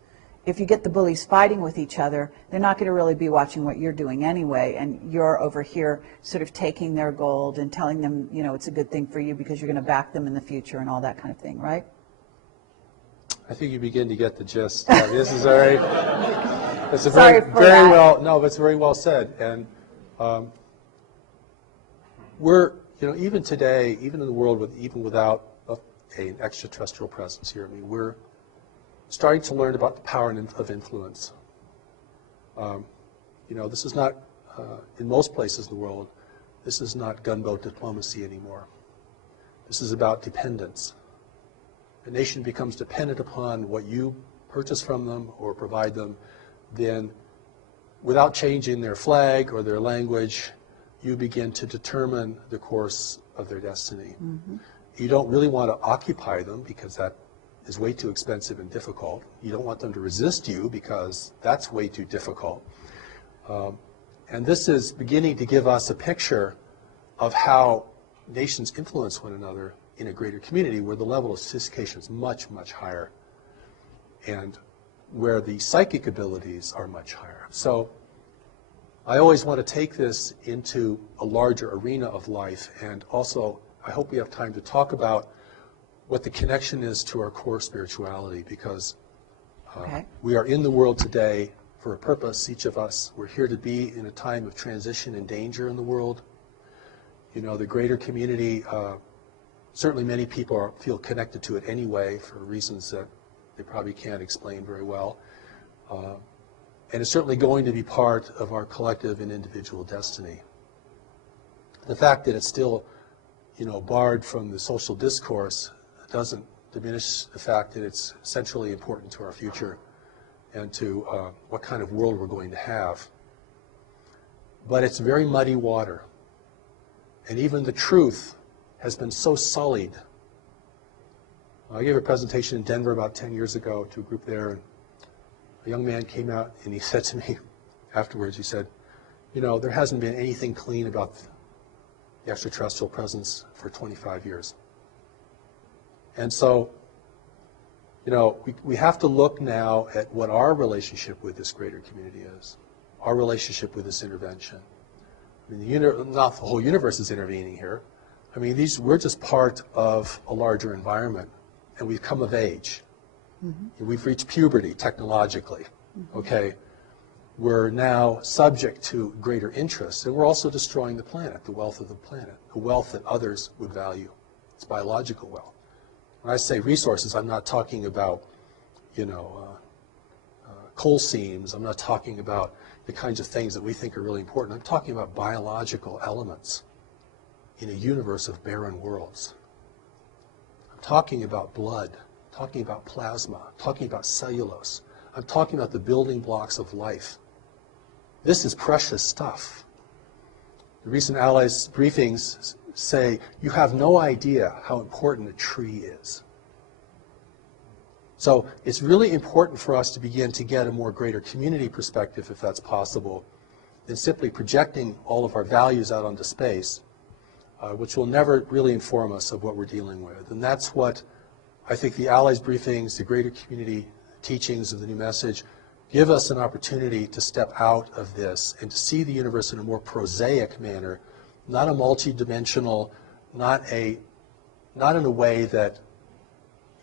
If you get the bullies fighting with each other, they're not going to really be watching what you're doing anyway, and you're over here sort of taking their gold and telling them, you know, it's a good thing for you because you're going to back them in the future and all that kind of thing, right? I think you begin to get the gist. This is very, it's a Sorry very, for very that. well, no, but it's very well said. And we're, you know, even today, even in the world with, even without an extraterrestrial presence here, I mean, we're starting to learn about the power of influence. You know, this is not, in most places in the world, this is not gunboat diplomacy anymore. This is about dependence. A nation becomes dependent upon what you purchase from them or provide them, then without changing their flag or their language, you begin to determine the course of their destiny. Mm-hmm. You don't really want to occupy them because that is way too expensive and difficult. You don't want them to resist you because that's way too difficult. And this is beginning to give us a picture of how nations influence one another in a greater community where the level of sophistication is much, much higher and where the psychic abilities are much higher. So I always want to take this into a larger arena of life, and also I hope we have time to talk about what the connection is to our core spirituality, because we are in the world today for a purpose, each of us. We're here to be in a time of transition and danger in the world. You know, the greater community, certainly many people feel connected to it anyway for reasons that they probably can't explain very well. And it's certainly going to be part of our collective and individual destiny. The fact that it's still, you know, barred from the social discourse doesn't diminish the fact that it's centrally important to our future and to what kind of world we're going to have. But it's very muddy water. And even the truth has been so sullied. I gave a presentation in Denver about 10 years ago to a group there, and a young man came out and he said to me afterwards, he said, you know, there hasn't been anything clean about the extraterrestrial presence for 25 years. And so, you know, we have to look now at what our relationship with this greater community is, our relationship with this intervention. I mean, not the whole universe is intervening here. I mean, we're just part of a larger environment, and we've come of age. Mm-hmm. We've reached puberty technologically, okay? We're now subject to greater interests, and we're also destroying the planet, the wealth of the planet, the wealth that others would value. It's biological wealth. When I say resources, I'm not talking about, you know, coal seams. I'm not talking about the kinds of things that we think are really important. I'm talking about biological elements in a universe of barren worlds. I'm talking about blood, talking about plasma, talking about cellulose. I'm talking about the building blocks of life. This is precious stuff. The recent Allies briefings say, you have no idea how important a tree is. So it's really important for us to begin to get a more greater community perspective, if that's possible, than simply projecting all of our values out onto space, which will never really inform us of what we're dealing with. And that's what I think the Allies briefings, the greater community teachings of the new message, give us an opportunity to step out of this and to see the universe in a more prosaic manner, not a multi-dimensional, not in a way that,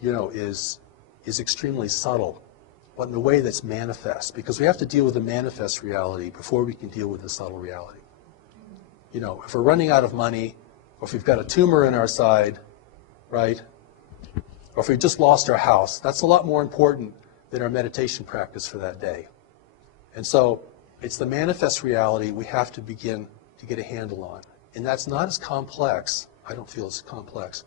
you know, is extremely subtle, but in a way that's manifest, because we have to deal with the manifest reality before we can deal with the subtle reality. You know, if we're running out of money, or if we've got a tumor in our side, right? Or if we've just lost our house, that's a lot more important than our meditation practice for that day. And so it's the manifest reality we have to begin to get a handle on. And that's not as complex, I don't feel as complex,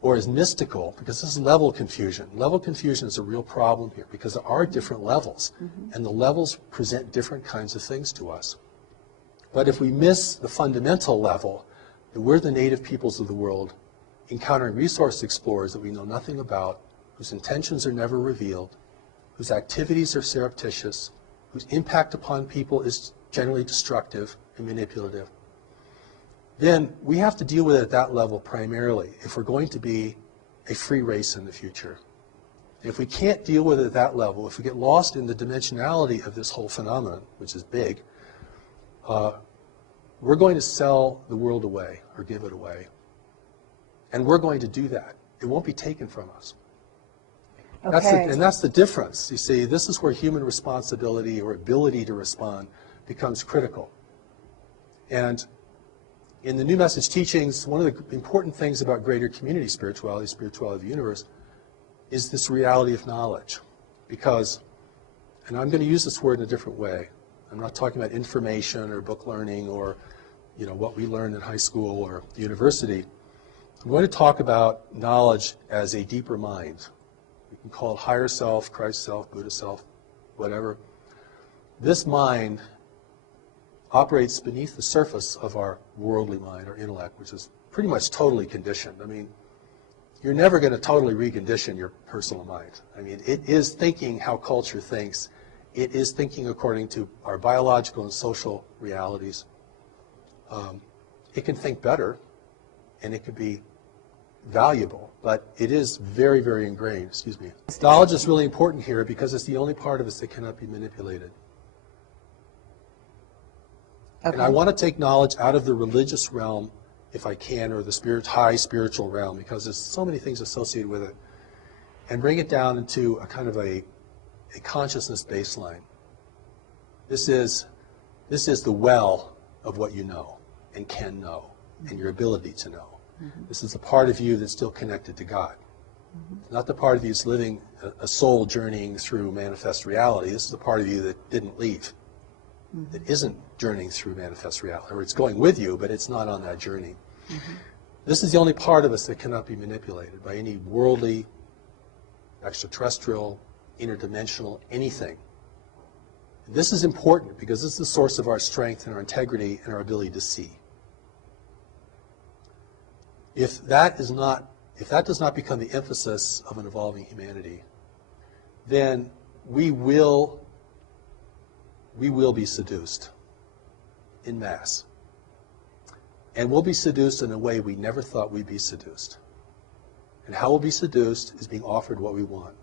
or as mystical, because this is level confusion. Level confusion is a real problem here, because there are different levels, and the levels present different kinds of things to us. But if we miss the fundamental level, that we're the native peoples of the world, encountering resource explorers that we know nothing about, whose intentions are never revealed, whose activities are surreptitious, whose impact upon people is generally destructive and manipulative, then we have to deal with it at that level primarily if we're going to be a free race in the future. If we can't deal with it at that level, if we get lost in the dimensionality of this whole phenomenon, which is big, we're going to sell the world away or give it away. And we're going to do that. It won't be taken from us. Okay. And that's the difference. You see, this is where human responsibility or ability to respond becomes critical. And in the New Message teachings, one of the important things about greater community spirituality, spirituality of the universe, is this reality of knowledge. Because, and I'm going to use this word in a different way. I'm not talking about information or book learning or, you know, what we learned in high school or university. I'm going to talk about knowledge as a deeper mind. We can call it higher self, Christ self, Buddha self, whatever. This mind operates beneath the surface of our worldly mind, our intellect, which is pretty much totally conditioned. I mean, you're never going to totally recondition your personal mind. I mean, it is thinking how culture thinks. It is thinking according to our biological and social realities. It can think better, and it can be valuable, but it is very, very ingrained. Excuse me. Knowledge is really important here because it's the only part of us that cannot be manipulated. Okay. And I want to take knowledge out of the religious realm, if I can, or the high spiritual realm, because there's so many things associated with it, and bring it down into a kind of a consciousness baseline. This is the well of what you know and can know, and your ability to know. This is the part of you that's still connected to God. Not the part of you that's living a soul journeying through manifest reality. This is the part of you that didn't leave, that isn't journeying through manifest reality, or it's going with you, but it's not on that journey. This is the only part of us that cannot be manipulated by any worldly, extraterrestrial, interdimensional, anything. This is important because this is the source of our strength and our integrity and our ability to see. If that does not become the emphasis of an evolving humanity, then we will be seduced in mass. And we'll be seduced in a way we never thought we'd be seduced. And how we'll be seduced is being offered what we want,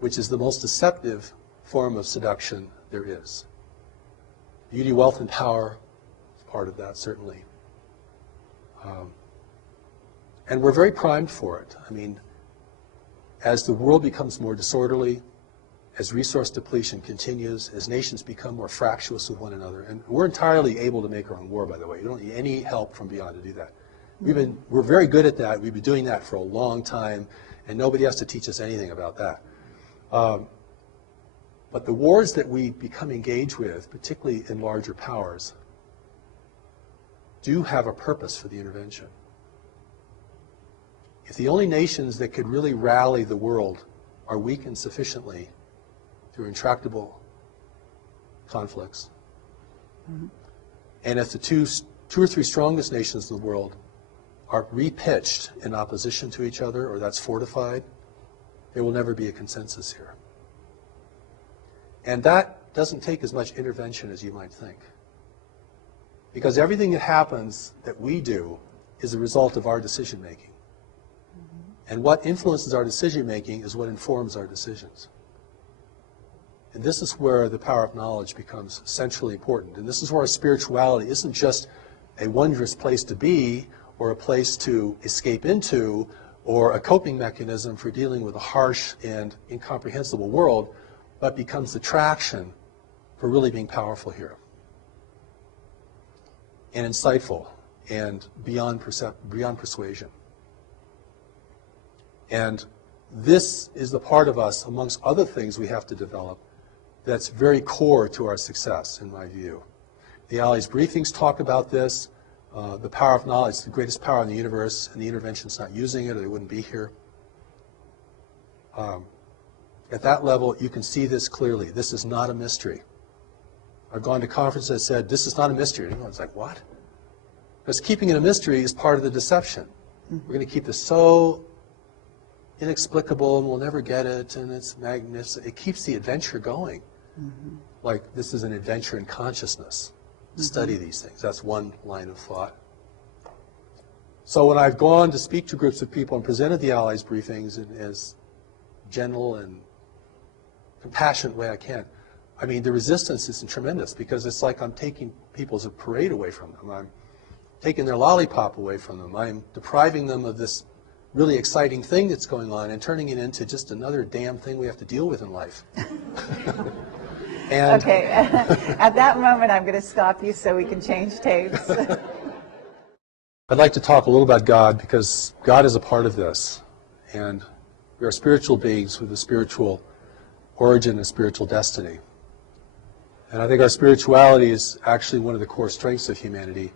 which is the most deceptive form of seduction there is. Beauty, wealth, and power is part of that, certainly. And we're very primed for it. I mean, as the world becomes more disorderly, as resource depletion continues, as nations become more fractious with one another, and we're entirely able to make our own war, by the way. You don't need any help from beyond to do that. We're very good at that. We've been doing that for a long time, and nobody has to teach us anything about that. But the wars that we become engaged with, particularly in larger powers, do have a purpose for the intervention. If the only nations that could really rally the world are weakened sufficiently through intractable conflicts, and if the two or three strongest nations in the world are repitched in opposition to each other, or that's fortified, there will never be a consensus here. And that doesn't take as much intervention as you might think. Because everything that happens that we do is a result of our decision making. And what influences our decision making is what informs our decisions. And this is where the power of knowledge becomes centrally important. And this is where our spirituality isn't just a wondrous place to be, or a place to escape into, or a coping mechanism for dealing with a harsh and incomprehensible world, but becomes the traction for really being powerful here. and insightful and beyond persuasion. And this is the part of us, amongst other things we have to develop, that's very core to our success, in my view. The Allies briefings talk about this. The power of knowledge is the greatest power in the universe, and the intervention's not using it, or they wouldn't be here. At that level, you can see this clearly. This is not a mystery. I've gone to conferences that said, this is not a mystery. And everyone's like, what? Because keeping it a mystery is part of the deception. We're going to keep this so inexplicable, and we'll never get it, and it's magnificent. It keeps the adventure going. Like, this is an adventure in consciousness. Study these things. That's one line of thought. So when I've gone to speak to groups of people and presented the Allies briefings in as gentle and compassionate way I can, I mean, the resistance is tremendous, because it's like I'm taking people's parade away from them. I'm taking their lollipop away from them. I'm depriving them of this really exciting thing that's going on and turning it into just another damn thing we have to deal with in life. And Okay, at that moment I'm going to stop you so we can change tapes. I'd like to talk a little about God, because God is a part of this. And we are spiritual beings with a spiritual origin and spiritual destiny. And I think our spirituality is actually one of the core strengths of humanity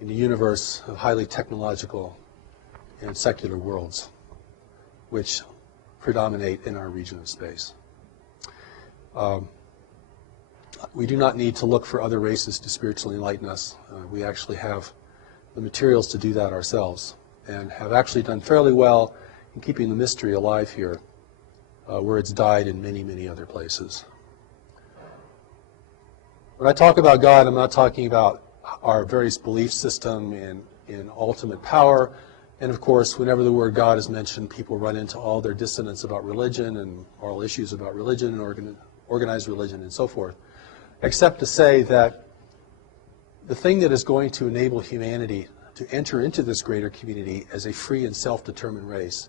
in a universe of highly technological and secular worlds, which predominate in our region of space. We do not need to look for other races to spiritually enlighten us. We actually have the materials to do that ourselves, and have actually done fairly well in keeping the mystery alive here, where it's died in many, many other places. When I talk about God, I'm not talking about our various belief system in ultimate power. And of course, whenever the word God is mentioned, people run into all their dissonance about religion and moral issues about religion and organized religion and so forth, except to say that the thing that is going to enable humanity to enter into this greater community as a free and self-determined race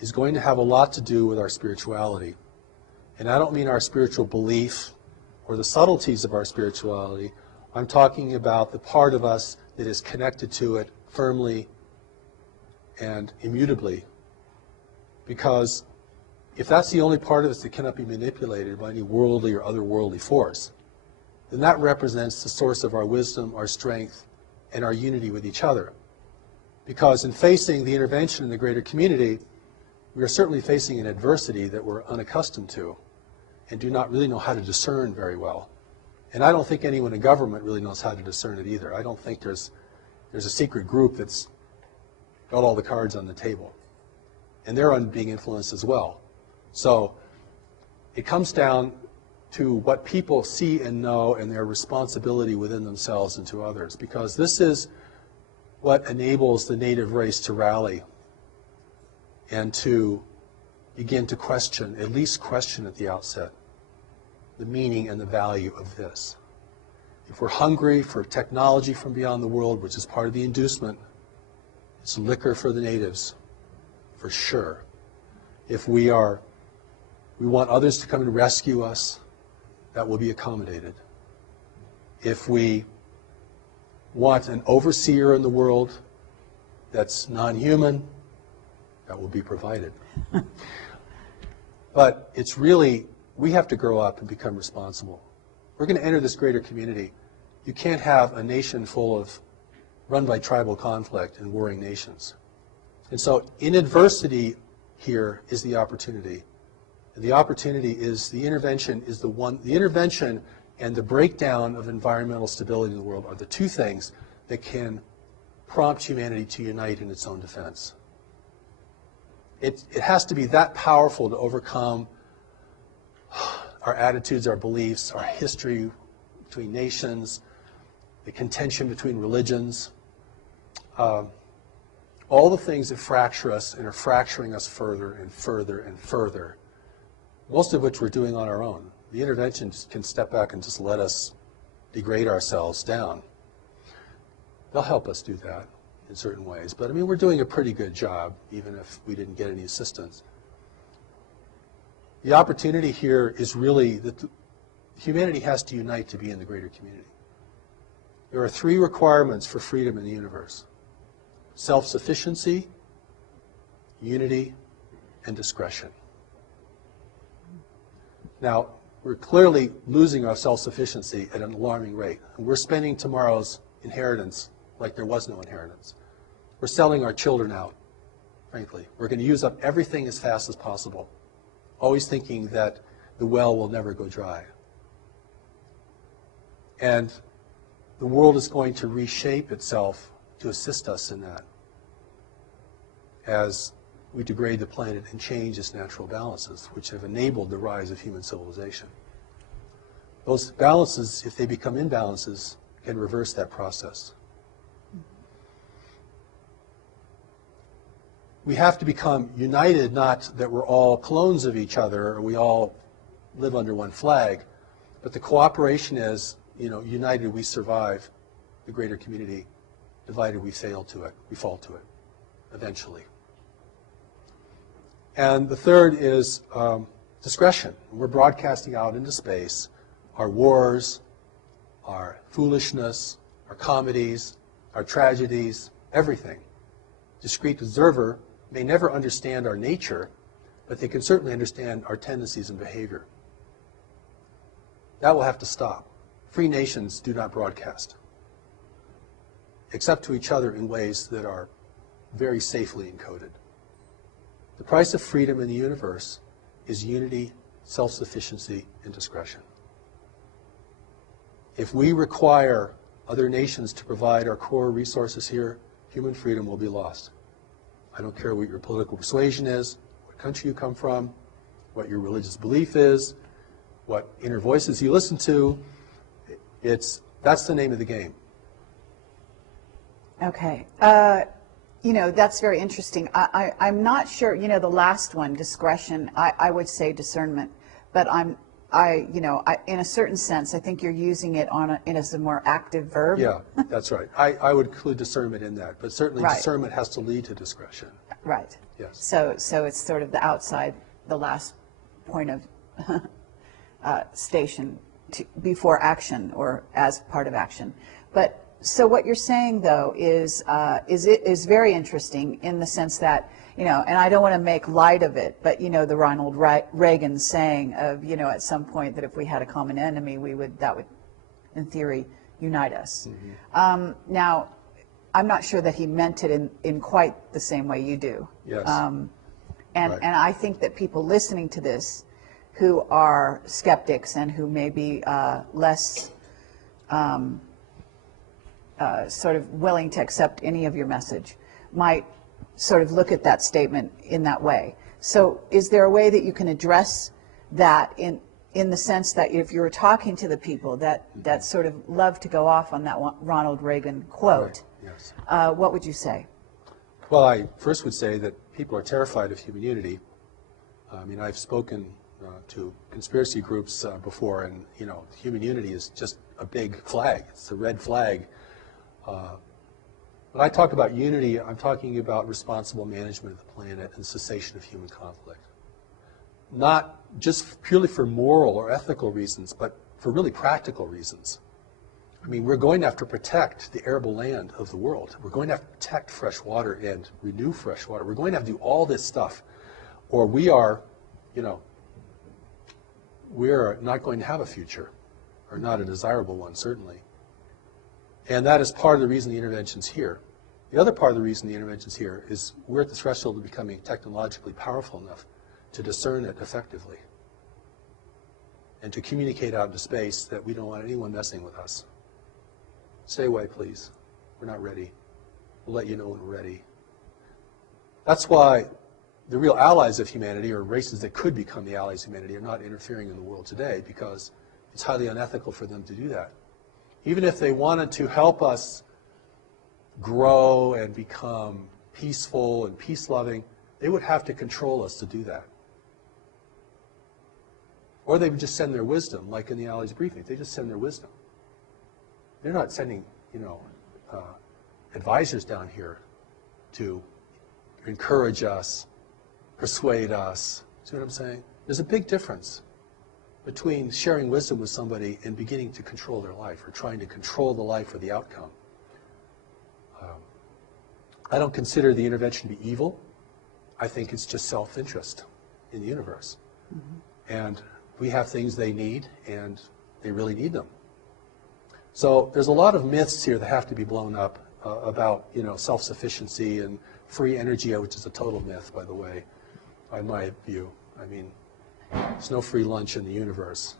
is going to have a lot to do with our spirituality. And I don't mean our spiritual belief or the subtleties of our spirituality. I'm talking about the part of us that is connected to it firmly and immutably. Because if that's the only part of us that cannot be manipulated by any worldly or otherworldly force, then that represents the source of our wisdom, our strength, and our unity with each other. Because in facing the intervention in the greater community, we are certainly facing an adversity that we're unaccustomed to and do not really know how to discern very well. And I don't think anyone in government really knows how to discern it either. I don't think there's a secret group that's got all the cards on the table. And they're being influenced as well. So it comes down to what people see and know and their responsibility within themselves and to others, because this is what enables the native race to rally and to begin to question, at least question at the outset, the meaning and the value of this. If we're hungry for technology from beyond the world, which is part of the inducement, it's liquor for the natives, for sure. If we want others to come and rescue us, that will be accommodated. If we want an overseer in the world that's non-human, that will be provided. But it's really, we have to grow up and become responsible. We're going to enter this greater community. You can't have a nation full of run by tribal conflict and warring nations. And so in adversity here is the opportunity. The opportunity is the intervention and the breakdown of environmental stability in the world are the two things that can prompt humanity to unite in its own defense. It has to be that powerful to overcome our attitudes, our beliefs, our history between nations, the contention between religions, all the things that fracture us and are fracturing us further and further and further, most of which we're doing on our own. The intervention can step back and just let us degrade ourselves down. They'll help us do that in certain ways. But I mean, we're doing a pretty good job, even if we didn't get any assistance. The opportunity here is really that humanity has to unite to be in the greater community. There are three requirements for freedom in the universe: self-sufficiency, unity, and discretion. Now, we're clearly losing our self-sufficiency at an alarming rate. And we're spending tomorrow's inheritance like there was no inheritance. We're selling our children out, frankly. We're going to use up everything as fast as possible, always thinking that the well will never go dry. And the world is going to reshape itself to assist us in that as we degrade the planet and change its natural balances, which have enabled the rise of human civilization. Those balances, if they become imbalances, can reverse that process. We have to become united, not that we're all clones of each other or we all live under one flag, but the cooperation is, united we survive the greater community, divided we fail to it, we fall to it, eventually. And the third is discretion. We're broadcasting out into space our wars, our foolishness, our comedies, our tragedies, everything. Discrete observer may never understand our nature, but they can certainly understand our tendencies and behavior. That will have to stop. Free nations do not broadcast, except to each other in ways that are very safely encoded. The price of freedom in the universe is unity, self-sufficiency, and discretion. If we require other nations to provide our core resources here, human freedom will be lost. I don't care what your political persuasion is, what country you come from, what your religious belief is, what inner voices you listen to. That's the name of the game. Okay. That's very interesting. I'm not sure, the last one, discretion, I would say discernment, but in a certain sense, I think you're using it as a more active verb. Yeah, that's right. I would include discernment in that, but certainly Right. discernment has to lead to discretion. Right. Yes. So it's sort of the outside, the last point of station before action or as part of action. But so what you're saying though is very interesting in the sense that, and I don't want to make light of it, but the Ronald Reagan saying of, at some point that if we had a common enemy, that would in theory unite us. Mm-hmm. Now, I'm not sure that he meant it in quite the same way you do. Yes. And Right. and I think that people listening to this who are skeptics and who may be less sort of willing to accept any of your message might sort of look at that statement in that way. So is there a way that you can address that in the sense that if you were talking to the people that sort of love to go off on that Ronald Reagan quote, Right. Yes. what would you say? Well, I first would say that people are terrified of human unity. I mean, I've spoken to conspiracy groups before, and human unity is just a big flag. It's a red flag. When I talk about unity, I'm talking about responsible management of the planet and cessation of human conflict. Not just purely for moral or ethical reasons, but for really practical reasons. I mean, we're going to have to protect the arable land of the world. We're going to have to protect fresh water and renew fresh water. We're going to have to do all this stuff, or we are not going to have a future, or not a desirable one, certainly. And that is part of the reason the intervention's here. The other part of the reason the intervention's here is we're at the threshold of becoming technologically powerful enough to discern it effectively and to communicate out into space that we don't want anyone messing with us. Stay away, please. We're not ready. We'll let you know when we're ready. That's why the real allies of humanity, or races that could become the allies of humanity, are not interfering in the world today, because it's highly unethical for them to do that. Even if they wanted to help us grow and become peaceful and peace-loving, they would have to control us to do that. Or they would just send their wisdom, like in the Allies briefing. They just send their wisdom. They're not sending, advisors down here to encourage us, persuade us. See what I'm saying? There's a big difference. between sharing wisdom with somebody and beginning to control their life or trying to control the life or the outcome. I don't consider the intervention to be evil. I think it's just self-interest in the universe. And we have things they need, and they really need them. So there's a lot of myths here that have to be blown up about, self-sufficiency and free energy, which is a total myth, by the way, in my view. I mean, there's no free lunch in the universe.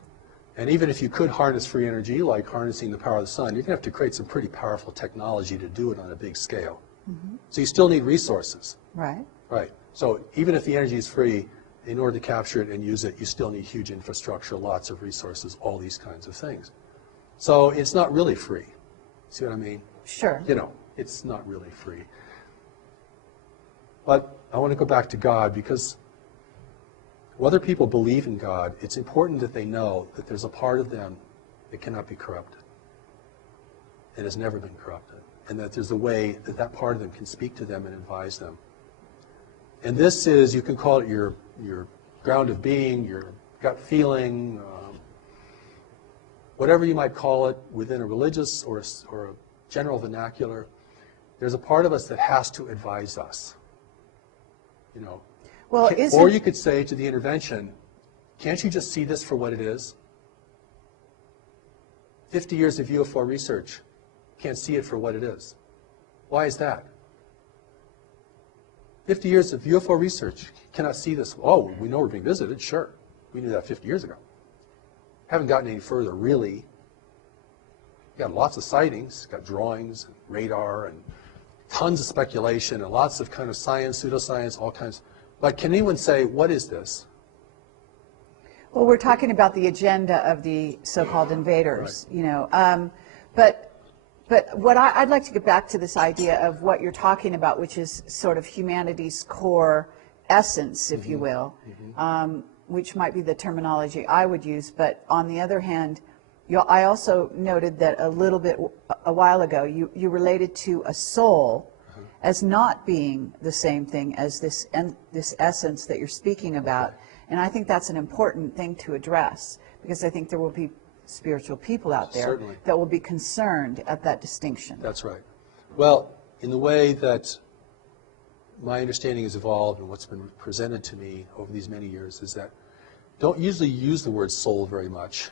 And even if you could harness free energy, like harnessing the power of the sun, you're going to have to create some pretty powerful technology to do it on a big scale. So you still need resources. Right. Right. So even if the energy is free, in order to capture it and use it, you still need huge infrastructure, lots of resources, all these kinds of things. So it's not really free. See what I mean? Sure. It's not really free. But I want to go back to God, because whether people believe in God, it's important that they know that there's a part of them that cannot be corrupted and has never been corrupted, and that there's a way that that part of them can speak to them and advise them. And this is, you can call it your ground of being, your gut feeling, whatever you might call it within a religious or a general vernacular. There's a part of us that has to advise us. Well, Or you could say to the intervention, can't you just see this for what it is? 50 years of UFO research, can't see it for what it is. Why is that? 50 years of UFO research cannot see this. Oh, we know we're being visited, sure. We knew that 50 years ago. Haven't gotten any further, really. Got lots of sightings, got drawings, and radar, and tons of speculation, and lots of kind of science, pseudoscience, all kinds. But can anyone say, what is this? Well, we're talking about the agenda of the so-called invaders, Right. But what I'd like to get back to this idea of what you're talking about, which is sort of humanity's core essence, if you will, which might be the terminology I would use. But on the other hand, I also noted that a while ago, you related to a soul as not being the same thing as this essence that you're speaking about. And I think that's an important thing to address, because I think there will be spiritual people out there Certainly. that will be concerned at that distinction. That's right. Well, in the way that my understanding has evolved and what's been presented to me over these many years is that don't usually use the word soul very much.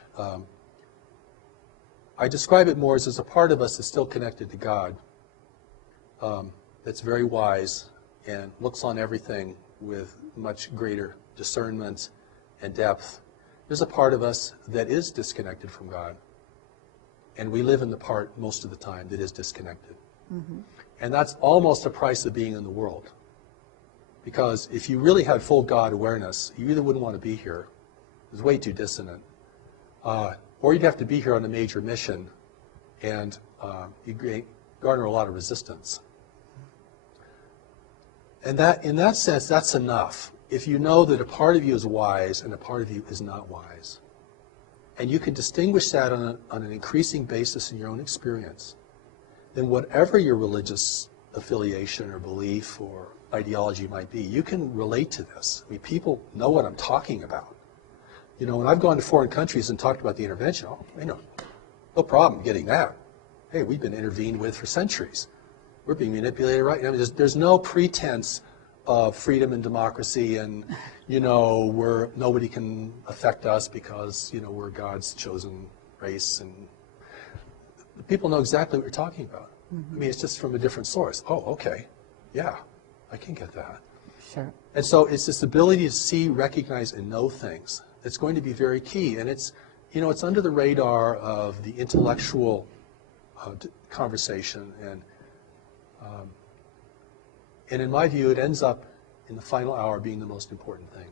I describe it more as a part of us that's still connected to God, that's very wise and looks on everything with much greater discernment and depth. There's a part of us that is disconnected from God, and we live in the part most of the time that is disconnected. And that's almost the price of being in the world. Because if you really had full God awareness, you either wouldn't want to be here. It's way too dissonant. Or you'd have to be here on a major mission, and you'd garner a lot of resistance. And that, in that sense, that's enough. If you know that a part of you is wise and a part of you is not wise, and you can distinguish that on an increasing basis in your own experience, then whatever your religious affiliation or belief or ideology might be, you can relate to this. I mean, people know what I'm talking about. When I've gone to foreign countries and talked about the intervention, no problem getting that. Hey, we've been intervened with for centuries. We're being manipulated right now. There's no pretense of freedom and democracy and, where nobody can affect us because, we're God's chosen race. And people know exactly what you're talking about. I mean, it's just from a different source. Oh, okay. Yeah, I can get that. Sure. And so it's this ability to see, recognize, and know things that's going to be very key. And it's, it's under the radar of the intellectual conversation. And in my view, it ends up in the final hour being the most important thing.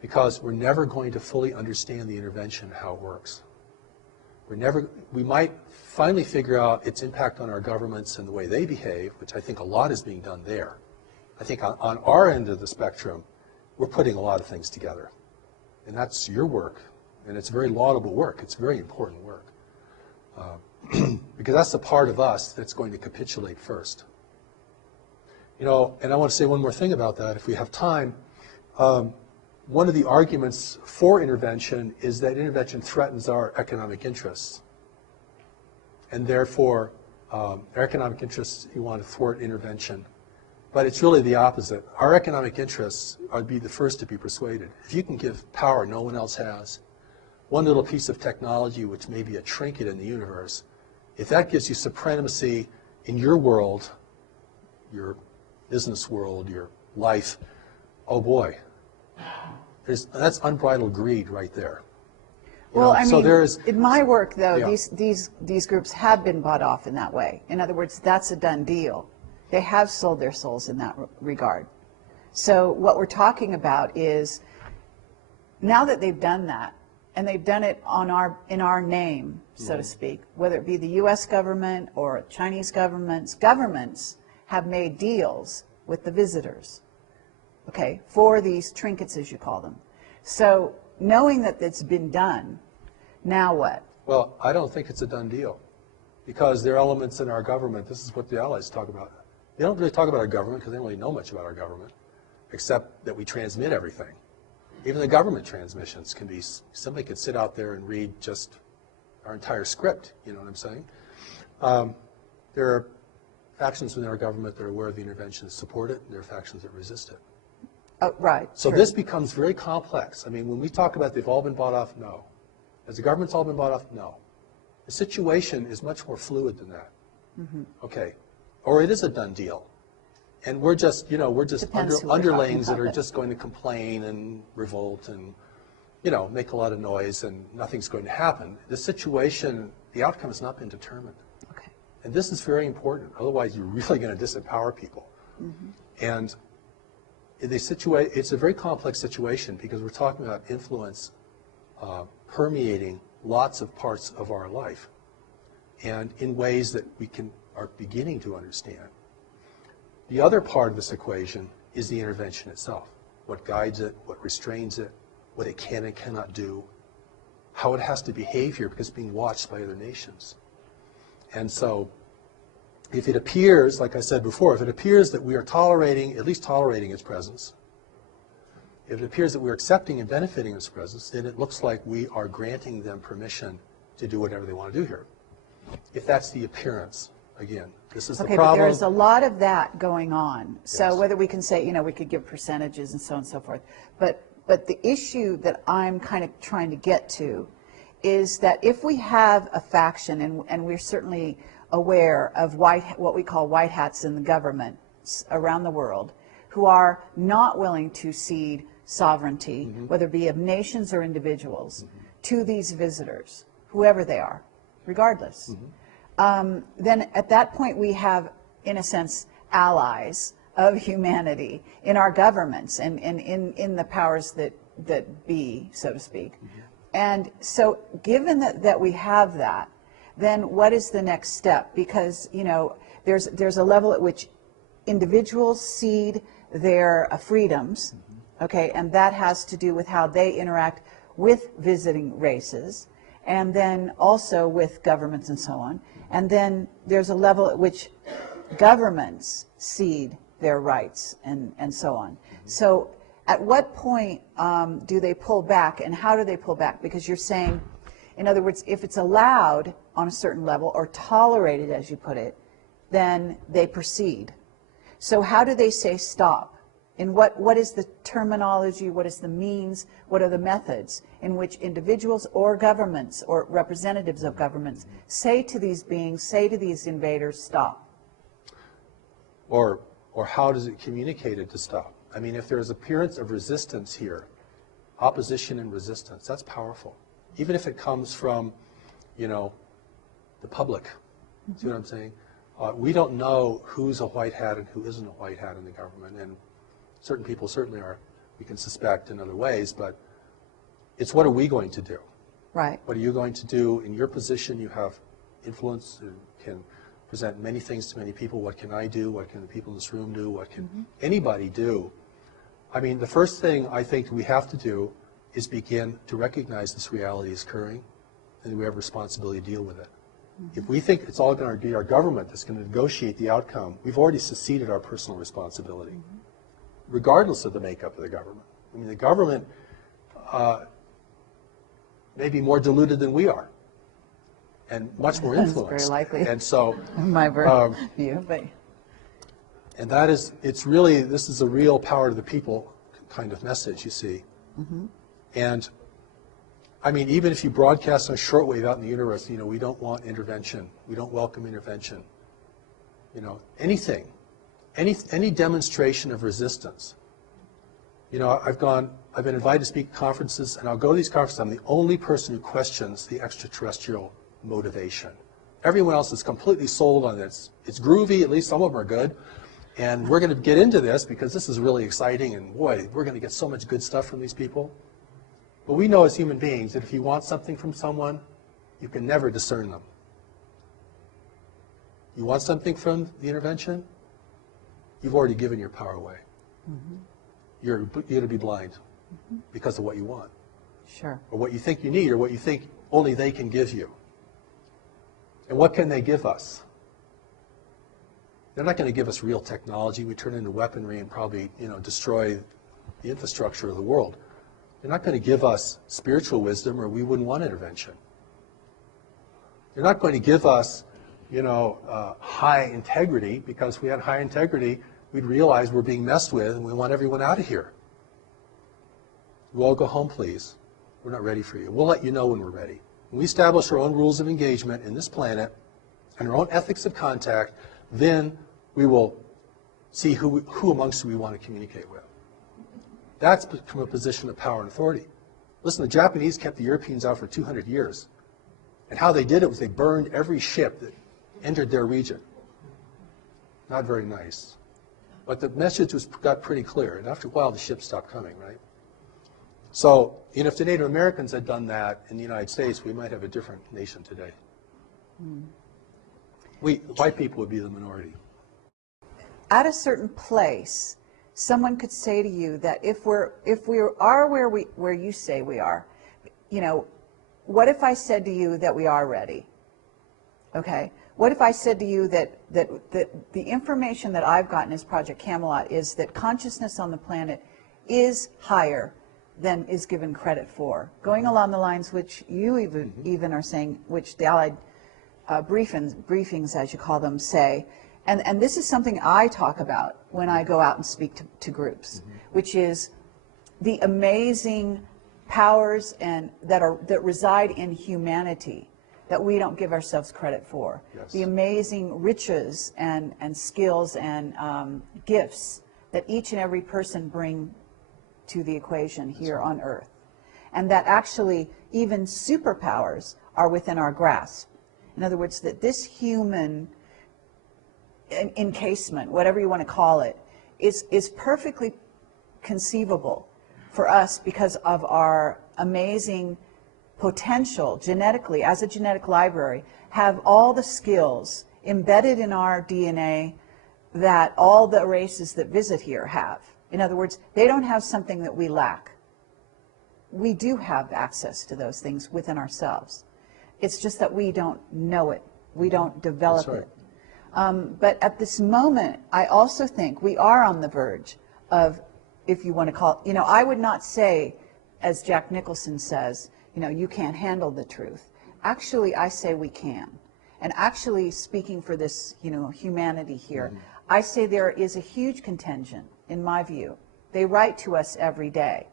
Because we're never going to fully understand the intervention, how it works. We might finally figure out its impact on our governments and the way they behave, which I think a lot is being done there. I think on our end of the spectrum, we're putting a lot of things together. And that's your work. And it's very laudable work. It's very important work. Because that's the part of us that's going to capitulate first. And I want to say one more thing about that, if we have time. one of the arguments for intervention is that intervention threatens our economic interests. And therefore, our economic interests, you want to thwart intervention. But it's really the opposite. Our economic interests would be the first to be persuaded. If you can give power no one else has, one little piece of technology which may be a trinket in the universe, if that gives you supremacy in your world, your business world, your life, oh boy, that's unbridled greed right there. Well, I so mean, there is, in my work, though, Yeah. these groups have been bought off in that way. In other words, that's a done deal. They have sold their souls in that regard. So what we're talking about is, now that they've done that, and they've done it in our name, so to speak, whether it be the U.S. government or Chinese governments have made deals with the visitors, okay, for these trinkets, as you call them. So knowing that it's been done, now what? well, I don't think it's a done deal, because there are elements in our government, this is what the Allies talk about. They don't really talk about our government because they don't really know much about our government, except that we transmit everything. Even the government transmissions can be, somebody could sit out there and read just our entire script, you know what I'm saying? There are factions within our government that are aware of the intervention that support it, and there are factions that resist it. Oh, right. So true. this becomes very complex. I mean, when we talk about they've all been bought off, no. Has the government's all been bought off? No. The situation is much more fluid than that. Okay. Or it is a done deal. And we're just, Depends who we're underlings talking that are about. just going to complain and revolt and, make a lot of noise, and nothing's going to happen. The situation, the outcome has not been determined. Okay. And this is very important. Otherwise, you're really going to disempower people. And it's a very complex situation because we're talking about influence permeating lots of parts of our life, and in ways that we are beginning to understand. The other part of this equation is the intervention itself. What guides it, what restrains it, what it can and cannot do, how it has to behave here because it's being watched by other nations. And so if it appears, like I said before, if it appears that we are at least tolerating its presence, if it appears that we're accepting and benefiting its presence, then it looks like we are granting them permission to do whatever they want to do here. If that's the appearance, again, this is the Okay, problem. but there's a lot of that going on. So Yes. whether we can say, we could give percentages and so on and so forth. But the issue that I'm kind of trying to get to is that if we have a faction, and we're certainly aware of what we call white hats in the government around the world, who are not willing to cede sovereignty, whether it be of nations or individuals, to these visitors, whoever they are, regardless. Then at that point we have, in a sense, allies of humanity in our governments and in the powers that be, so to speak. And so given that we have that, then what is the next step? Because, there's a level at which individuals cede their freedoms, okay, and that has to do with how they interact with visiting races, and then also with governments and so on. And then there's a level at which governments cede their rights and so on. So at what point do they pull back, and how do they pull back? Because you're saying, in other words, if it's allowed on a certain level or tolerated, as you put it, then they proceed. So how do they say stop? And what is the terminology, what is the means, what are the methods in which individuals or governments or representatives of governments say to these beings, say to these invaders, stop? Or how does it communicate it to stop? I mean, if there's appearance of resistance here, opposition and resistance, that's powerful. Even if it comes from, the public. See what I'm saying? We don't know who's a white hat and who isn't a white hat in the government, and certain people certainly are, we can suspect in other ways, but it's what are we going to do? Right. What are you going to do? In your position, you have influence and can present many things to many people. What can I do? What can the people in this room do? What can anybody do? I mean, the first thing I think we have to do is begin to recognize this reality is occurring, and we have a responsibility to deal with it. If we think it's all going to be our government that's going to negotiate the outcome, we've already seceded our personal responsibility, regardless of the makeup of the government. I mean, the government may be more deluded than we are, and much more influenced. That's very likely. And so, My view, but and that is, it's really, this is a real power to the people kind of message, you see. And I mean, even if you broadcast on shortwave out in the universe, you know, we don't want intervention. We don't welcome intervention. You know, anything, any demonstration of resistance. You know, I've been invited to speak at conferences, and I'll go to these conferences. I'm the only person who questions the extraterrestrial motivation. Everyone else is completely sold on this. It's groovy, at least some of them are good. And we're going to get into this because this is really exciting, and boy, we're going to get so much good stuff from these people. But we know as human beings that if you want something from someone, you can never discern them. You want something from the intervention, you've already given your power away. You're going to be blind because of what you want, sure. or what you think you need, or what you think only they can give you. And what can they give us? They're not going to give us real technology. We turn into weaponry and probably, you know, destroy the infrastructure of the world. They're not going to give us spiritual wisdom, or we wouldn't want intervention. They're not going to give us, you know, high integrity, because if we had high integrity, we'd realize we're being messed with and we want everyone out of here. You all go home, please. We're not ready for you. We'll let you know when we're ready. When we establish our own rules of engagement in this planet and our own ethics of contact, then we will see who amongst you we want to communicate with. That's from a position of power and authority. Listen, the Japanese kept the Europeans out for 200 years. And how they did it was they burned every ship that entered their region. Not very nice. But the message got pretty clear. And after a while, the ships stopped coming, right? So, you know, if the Native Americans had done that in the United States, we might have a different nation today. White people would be the minority. At a certain place, someone could say to you that if we are where you say we are, you know, what if I said to you that we are ready? Okay. What if I said to you that the information that I've gotten as Project Camelot is that consciousness on the planet is higher than is given credit for, going along the lines which you even are saying, which the Allied briefings, as you call them, say. And this is something I talk about when I go out and speak to groups, which is the amazing powers that reside in humanity that we don't give ourselves credit for. Yes. The amazing riches and skills and gifts that each and every person bring to the equation here on Earth. And that actually even superpowers are within our grasp. In other words, that this human encasement, whatever you want to call it, is perfectly conceivable for us because of our amazing potential genetically, as a genetic library, have all the skills embedded in our DNA that all the races that visit here have. In other words, they don't have something that we lack. We do have access to those things within ourselves. It's just that we don't know it. We don't develop That's right. it. But at this moment, I also think we are on the verge of, if you want to call it, you know, I would not say, as Jack Nicholson says, you know, you can't handle the truth. Actually, I say we can. And actually, speaking for this, you know, humanity here, I say there is a huge contingent, in my view. They write to us every day.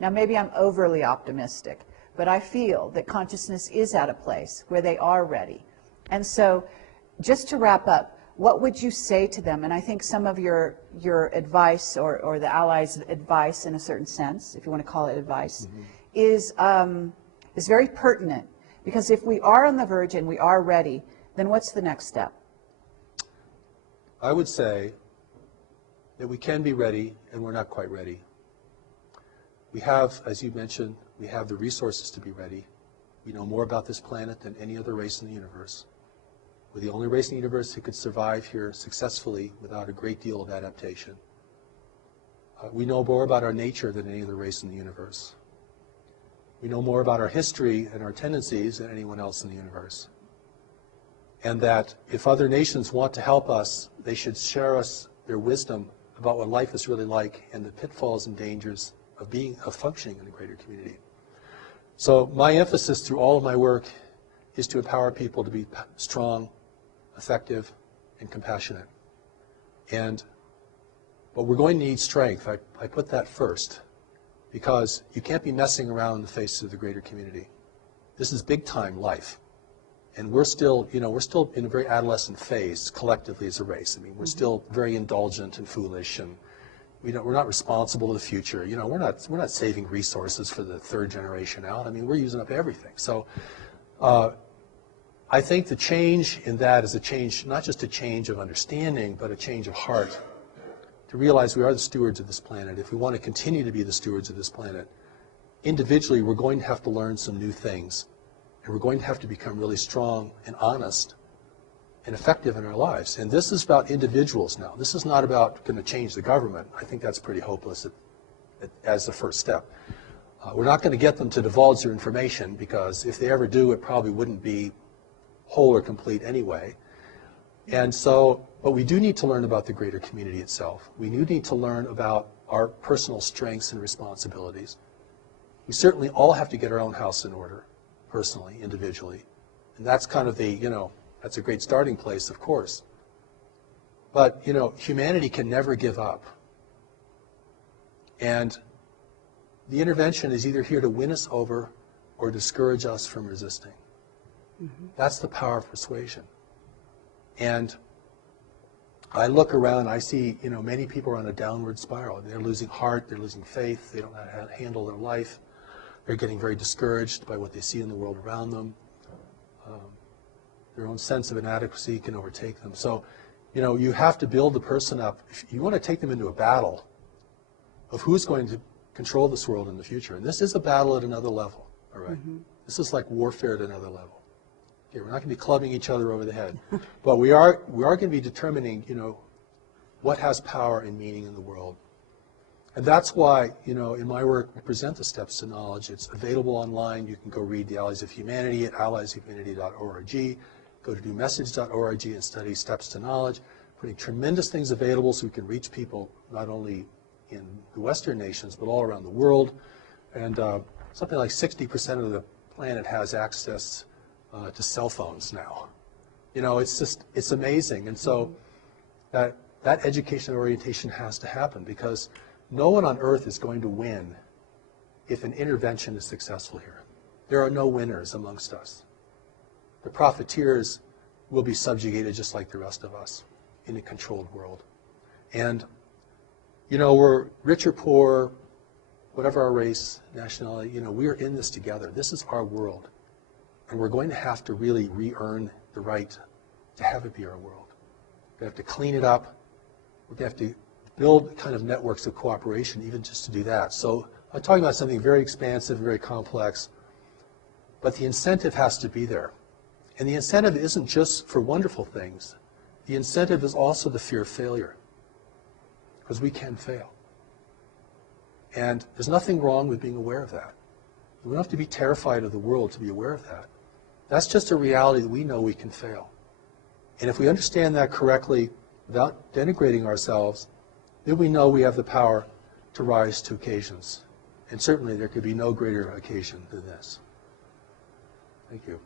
Now, maybe I'm overly optimistic, but I feel that consciousness is at a place where they are ready. And so, just to wrap up, what would you say to them? And I think some of your advice, or the Allies' advice in a certain sense, if you want to call it advice, is very pertinent. Because if we are on the verge and we are ready, then what's the next step? I would say that we can be ready, and we're not quite ready. We have, as you mentioned, we have the resources to be ready. We know more about this planet than any other race in the universe. We're the only race in the universe who could survive here successfully without a great deal of adaptation. We know more about our nature than any other race in the universe. We know more about our history and our tendencies than anyone else in the universe. And that if other nations want to help us, they should share us their wisdom about what life is really like and the pitfalls and dangers of functioning in a greater community. So my emphasis through all of my work is to empower people to be strong, effective, and compassionate. But we're going to need strength. I put that first, because you can't be messing around in the face of the greater community. This is big time life. And we're still in a very adolescent phase collectively as a race. I mean, we're still very indulgent and foolish, and we're not responsible to the future. We're not saving resources for the third generation out. I mean, we're using up everything. So I think the change in that is a change, not just a change of understanding, but a change of heart, to realize we are the stewards of this planet. If we want to continue to be the stewards of this planet, individually we're going to have to learn some new things. And we're going to have to become really strong and honest and effective in our lives. And this is about individuals now. This is not about going to change the government. I think that's pretty hopeless as the first step. We're not going to get them to divulge their information, because if they ever do, it probably wouldn't be whole or complete anyway. And so, but we do need to learn about the greater community itself. We do need to learn about our personal strengths and responsibilities. We certainly all have to get our own house in order, personally, individually. And that's kind of that's a great starting place, of course. But, humanity can never give up. And the intervention is either here to win us over or discourage us from resisting. Mm-hmm. That's the power of persuasion. And I look around, I see, many people are on a downward spiral. They're losing heart, they're losing faith, they don't know how to handle their life. They're getting very discouraged by what they see in the world around them. Their own sense of inadequacy can overtake them. So, you have to build the person up. If you want to take them into a battle of who's going to control this world in the future. And this is a battle at another level, all right? Mm-hmm. This is like warfare at another level. Okay, we're not going to be clubbing each other over the head. But we are going to be determining, what has power and meaning in the world. And that's why, in my work, we present the Steps to Knowledge. It's available online. You can go read the Allies of Humanity at alliesofhumanity.org. Go to newmessage.org and study Steps to Knowledge. Putting tremendous things available so we can reach people not only in the Western nations, but all around the world. And something like 60% of the planet has access to cell phones now. It's amazing. And so that education and orientation has to happen, because no one on earth is going to win if an intervention is successful here. There are no winners amongst us. The profiteers will be subjugated just like the rest of us in a controlled world. And, we're rich or poor, whatever our race, nationality, we're in this together. This is our world. And we're going to have to really re-earn the right to have it be our world. We have to clean it up. We're going to have to build kind of networks of cooperation even just to do that. So I'm talking about something very expansive, very complex, but the incentive has to be there. And the incentive isn't just for wonderful things. The incentive is also the fear of failure, because we can fail. And there's nothing wrong with being aware of that. We don't have to be terrified of the world to be aware of that. That's just a reality that we know we can fail. And if we understand that correctly without denigrating ourselves, then we know we have the power to rise to occasions. And certainly there could be no greater occasion than this. Thank you.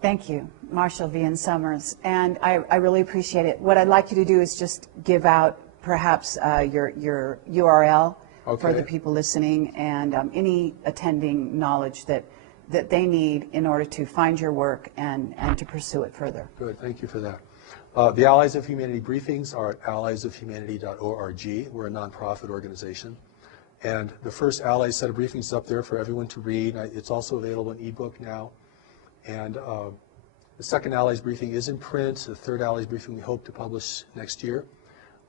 Thank you, Marshall Vian Summers. And I really appreciate it. What I'd like you to do is just give out perhaps your URL for the people listening, and any attending knowledge that they need in order to find your work and to pursue it further. Good, thank you for that. The Allies of Humanity briefings are at alliesofhumanity.org. We're a nonprofit organization. And the first Allies set of briefings is up there for everyone to read. It's also available in ebook now. And the second Allies briefing is in print. The third Allies briefing we hope to publish next year.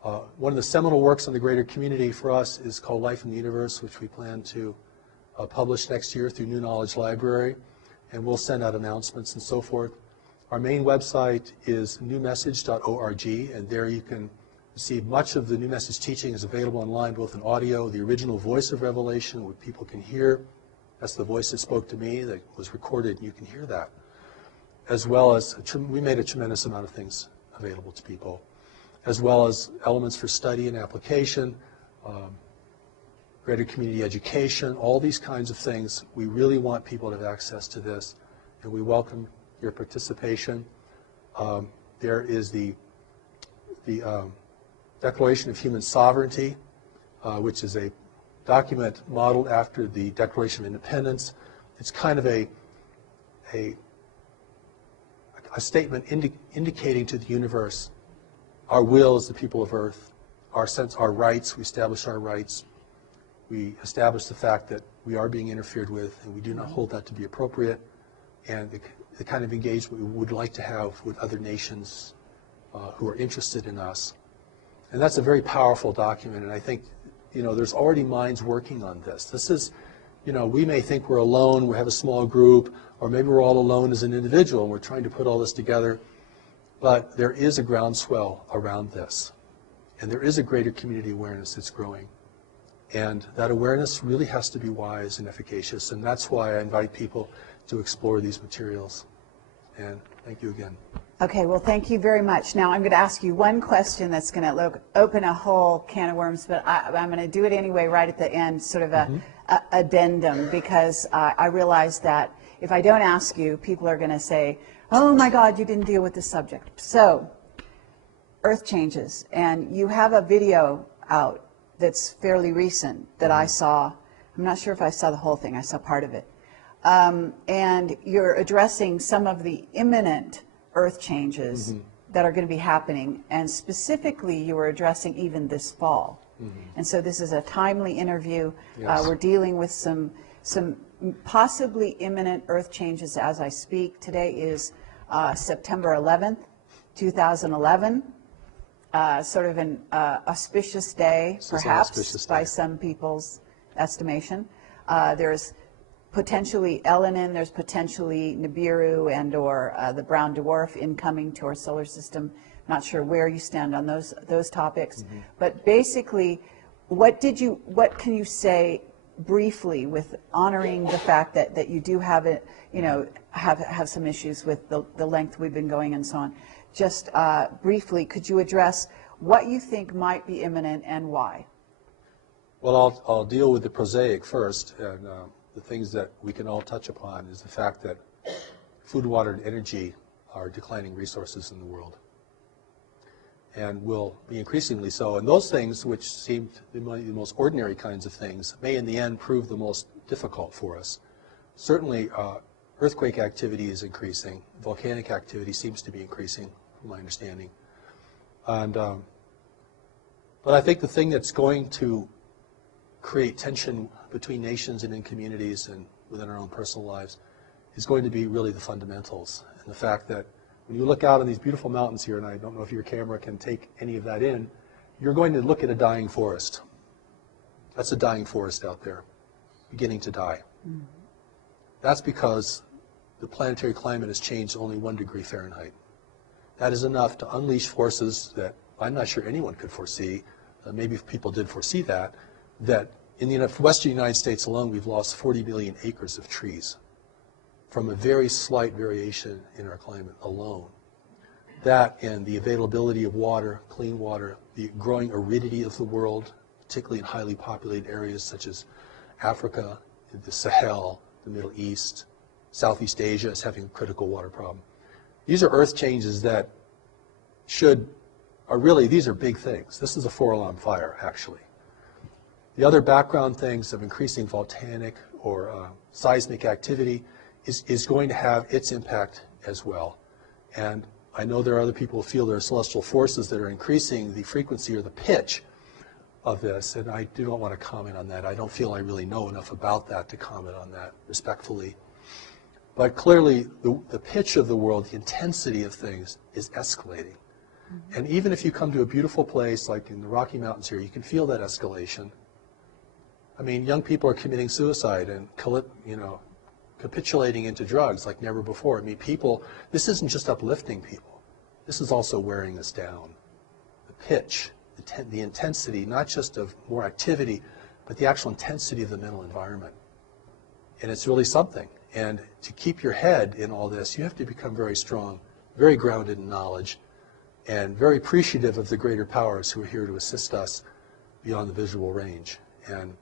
One of the seminal works on the greater community for us is called Life in the Universe, which we plan to publish next year through New Knowledge Library. And we'll send out announcements and so forth. Our main website is newmessage.org, and there you can see much of the New Message teaching is available online, both in audio, the original voice of Revelation, what people can hear. That's the voice that spoke to me, that was recorded, and you can hear that. As well as, we made a tremendous amount of things available to people, as well as elements for study and application, greater community education, all these kinds of things. We really want people to have access to this, and we welcome your participation. There is the Declaration of Human Sovereignty, which is a document modeled after the Declaration of Independence. It's kind of a statement indicating to the universe our will as the people of Earth, our rights. We establish our rights. We establish the fact that we are being interfered with, and we do not hold that to be appropriate, and the kind of engagement we would like to have with other nations who are interested in us. And that's a very powerful document, and I think, there's already minds working on this. This is, we may think we're alone, we have a small group, or maybe we're all alone as an individual, and we're trying to put all this together, but there is a groundswell around this, and there is a greater community awareness that's growing. And that awareness really has to be wise and efficacious, and that's why I invite people to explore these materials. And thank you again. Okay, well, thank you very much. Now, I'm going to ask you one question that's going to open a whole can of worms, but I'm going to do it anyway right at the end, sort of a addendum, because I realize that if I don't ask you, people are going to say, oh my God, you didn't deal with the subject. So, Earth changes, and you have a video out that's fairly recent that I saw. I'm not sure if I saw the whole thing. I saw part of it. And you're addressing some of the imminent Earth changes that are going to be happening, and specifically you were addressing even this fall. And so this is a timely interview. Yes. We're dealing with some possibly imminent Earth changes as I speak. Today is September 11th, 2011. Sort of an auspicious day, perhaps, by some people's estimation. There's potentially Elenin, there's potentially Nibiru and or the brown dwarf incoming to our solar system. Not sure where you stand on those topics, but basically, what can you say briefly with honoring the fact that you do have it, have some issues with the length we've been going and so on. Just briefly, could you address what you think might be imminent and why? Well, I'll deal with the prosaic first, and the things that we can all touch upon is the fact that food, water, and energy are declining resources in the world, and will be increasingly so. And those things, which seemed the most ordinary kinds of things, may in the end prove the most difficult for us. Certainly, earthquake activity is increasing. Volcanic activity seems to be increasing, from my understanding. And but I think the thing that's going to create tension between nations and in communities and within our own personal lives is going to be really the fundamentals. And the fact that when you look out on these beautiful mountains here, and I don't know if your camera can take any of that in, you're going to look at a dying forest. That's a dying forest out there, beginning to die. That's because the planetary climate has changed only 1 degree Fahrenheit. That is enough to unleash forces that I'm not sure anyone could foresee. Maybe if people did foresee that in the western United States alone, we've lost 40 million acres of trees from a very slight variation in our climate alone. That and the availability of water, clean water, the growing aridity of the world, particularly in highly populated areas such as Africa, the Sahel, the Middle East, Southeast Asia is having a critical water problem. These are earth changes that these are big things. This is a 4-alarm fire, actually. The other background things of increasing volcanic or seismic activity is going to have its impact as well. And I know there are other people who feel there are celestial forces that are increasing the frequency or the pitch of this, and I do not want to comment on that. I don't feel I really know enough about that to comment on that respectfully. But clearly, the pitch of the world, the intensity of things is escalating. And even if you come to a beautiful place like in the Rocky Mountains here, you can feel that escalation. I mean, young people are committing suicide and capitulating into drugs like never before. I mean, this isn't just uplifting people. This is also wearing us down. The pitch, the intensity, not just of more activity, but the actual intensity of the mental environment. And it's really something. And to keep your head in all this, you have to become very strong, very grounded in knowledge, and very appreciative of the greater powers who are here to assist us beyond the visual range. And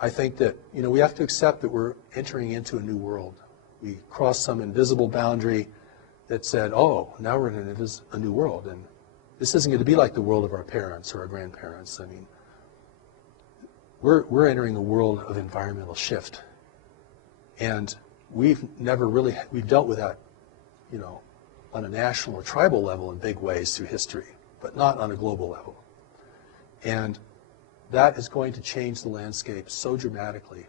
I think that, we have to accept that we're entering into a new world. We crossed some invisible boundary that said, oh, now we're in a new world, and this isn't going to be like the world of our parents or our grandparents. I mean, we're entering a world of environmental shift, and we've dealt with that, on a national or tribal level in big ways through history, but not on a global level. And that is going to change the landscape so dramatically.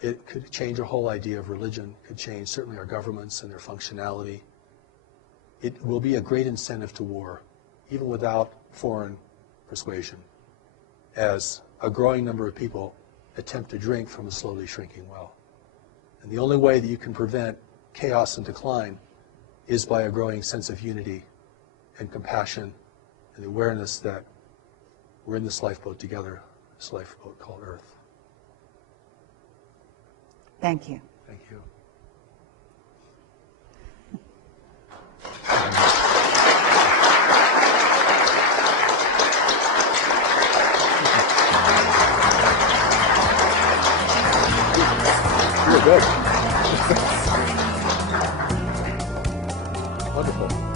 It could change our whole idea of religion, could change certainly our governments and their functionality. It will be a great incentive to war, even without foreign persuasion, as a growing number of people attempt to drink from a slowly shrinking well. And the only way that you can prevent chaos and decline is by a growing sense of unity and compassion and the awareness that we're in this lifeboat together, this lifeboat called Earth. Thank you. Thank you. You're good. Wonderful.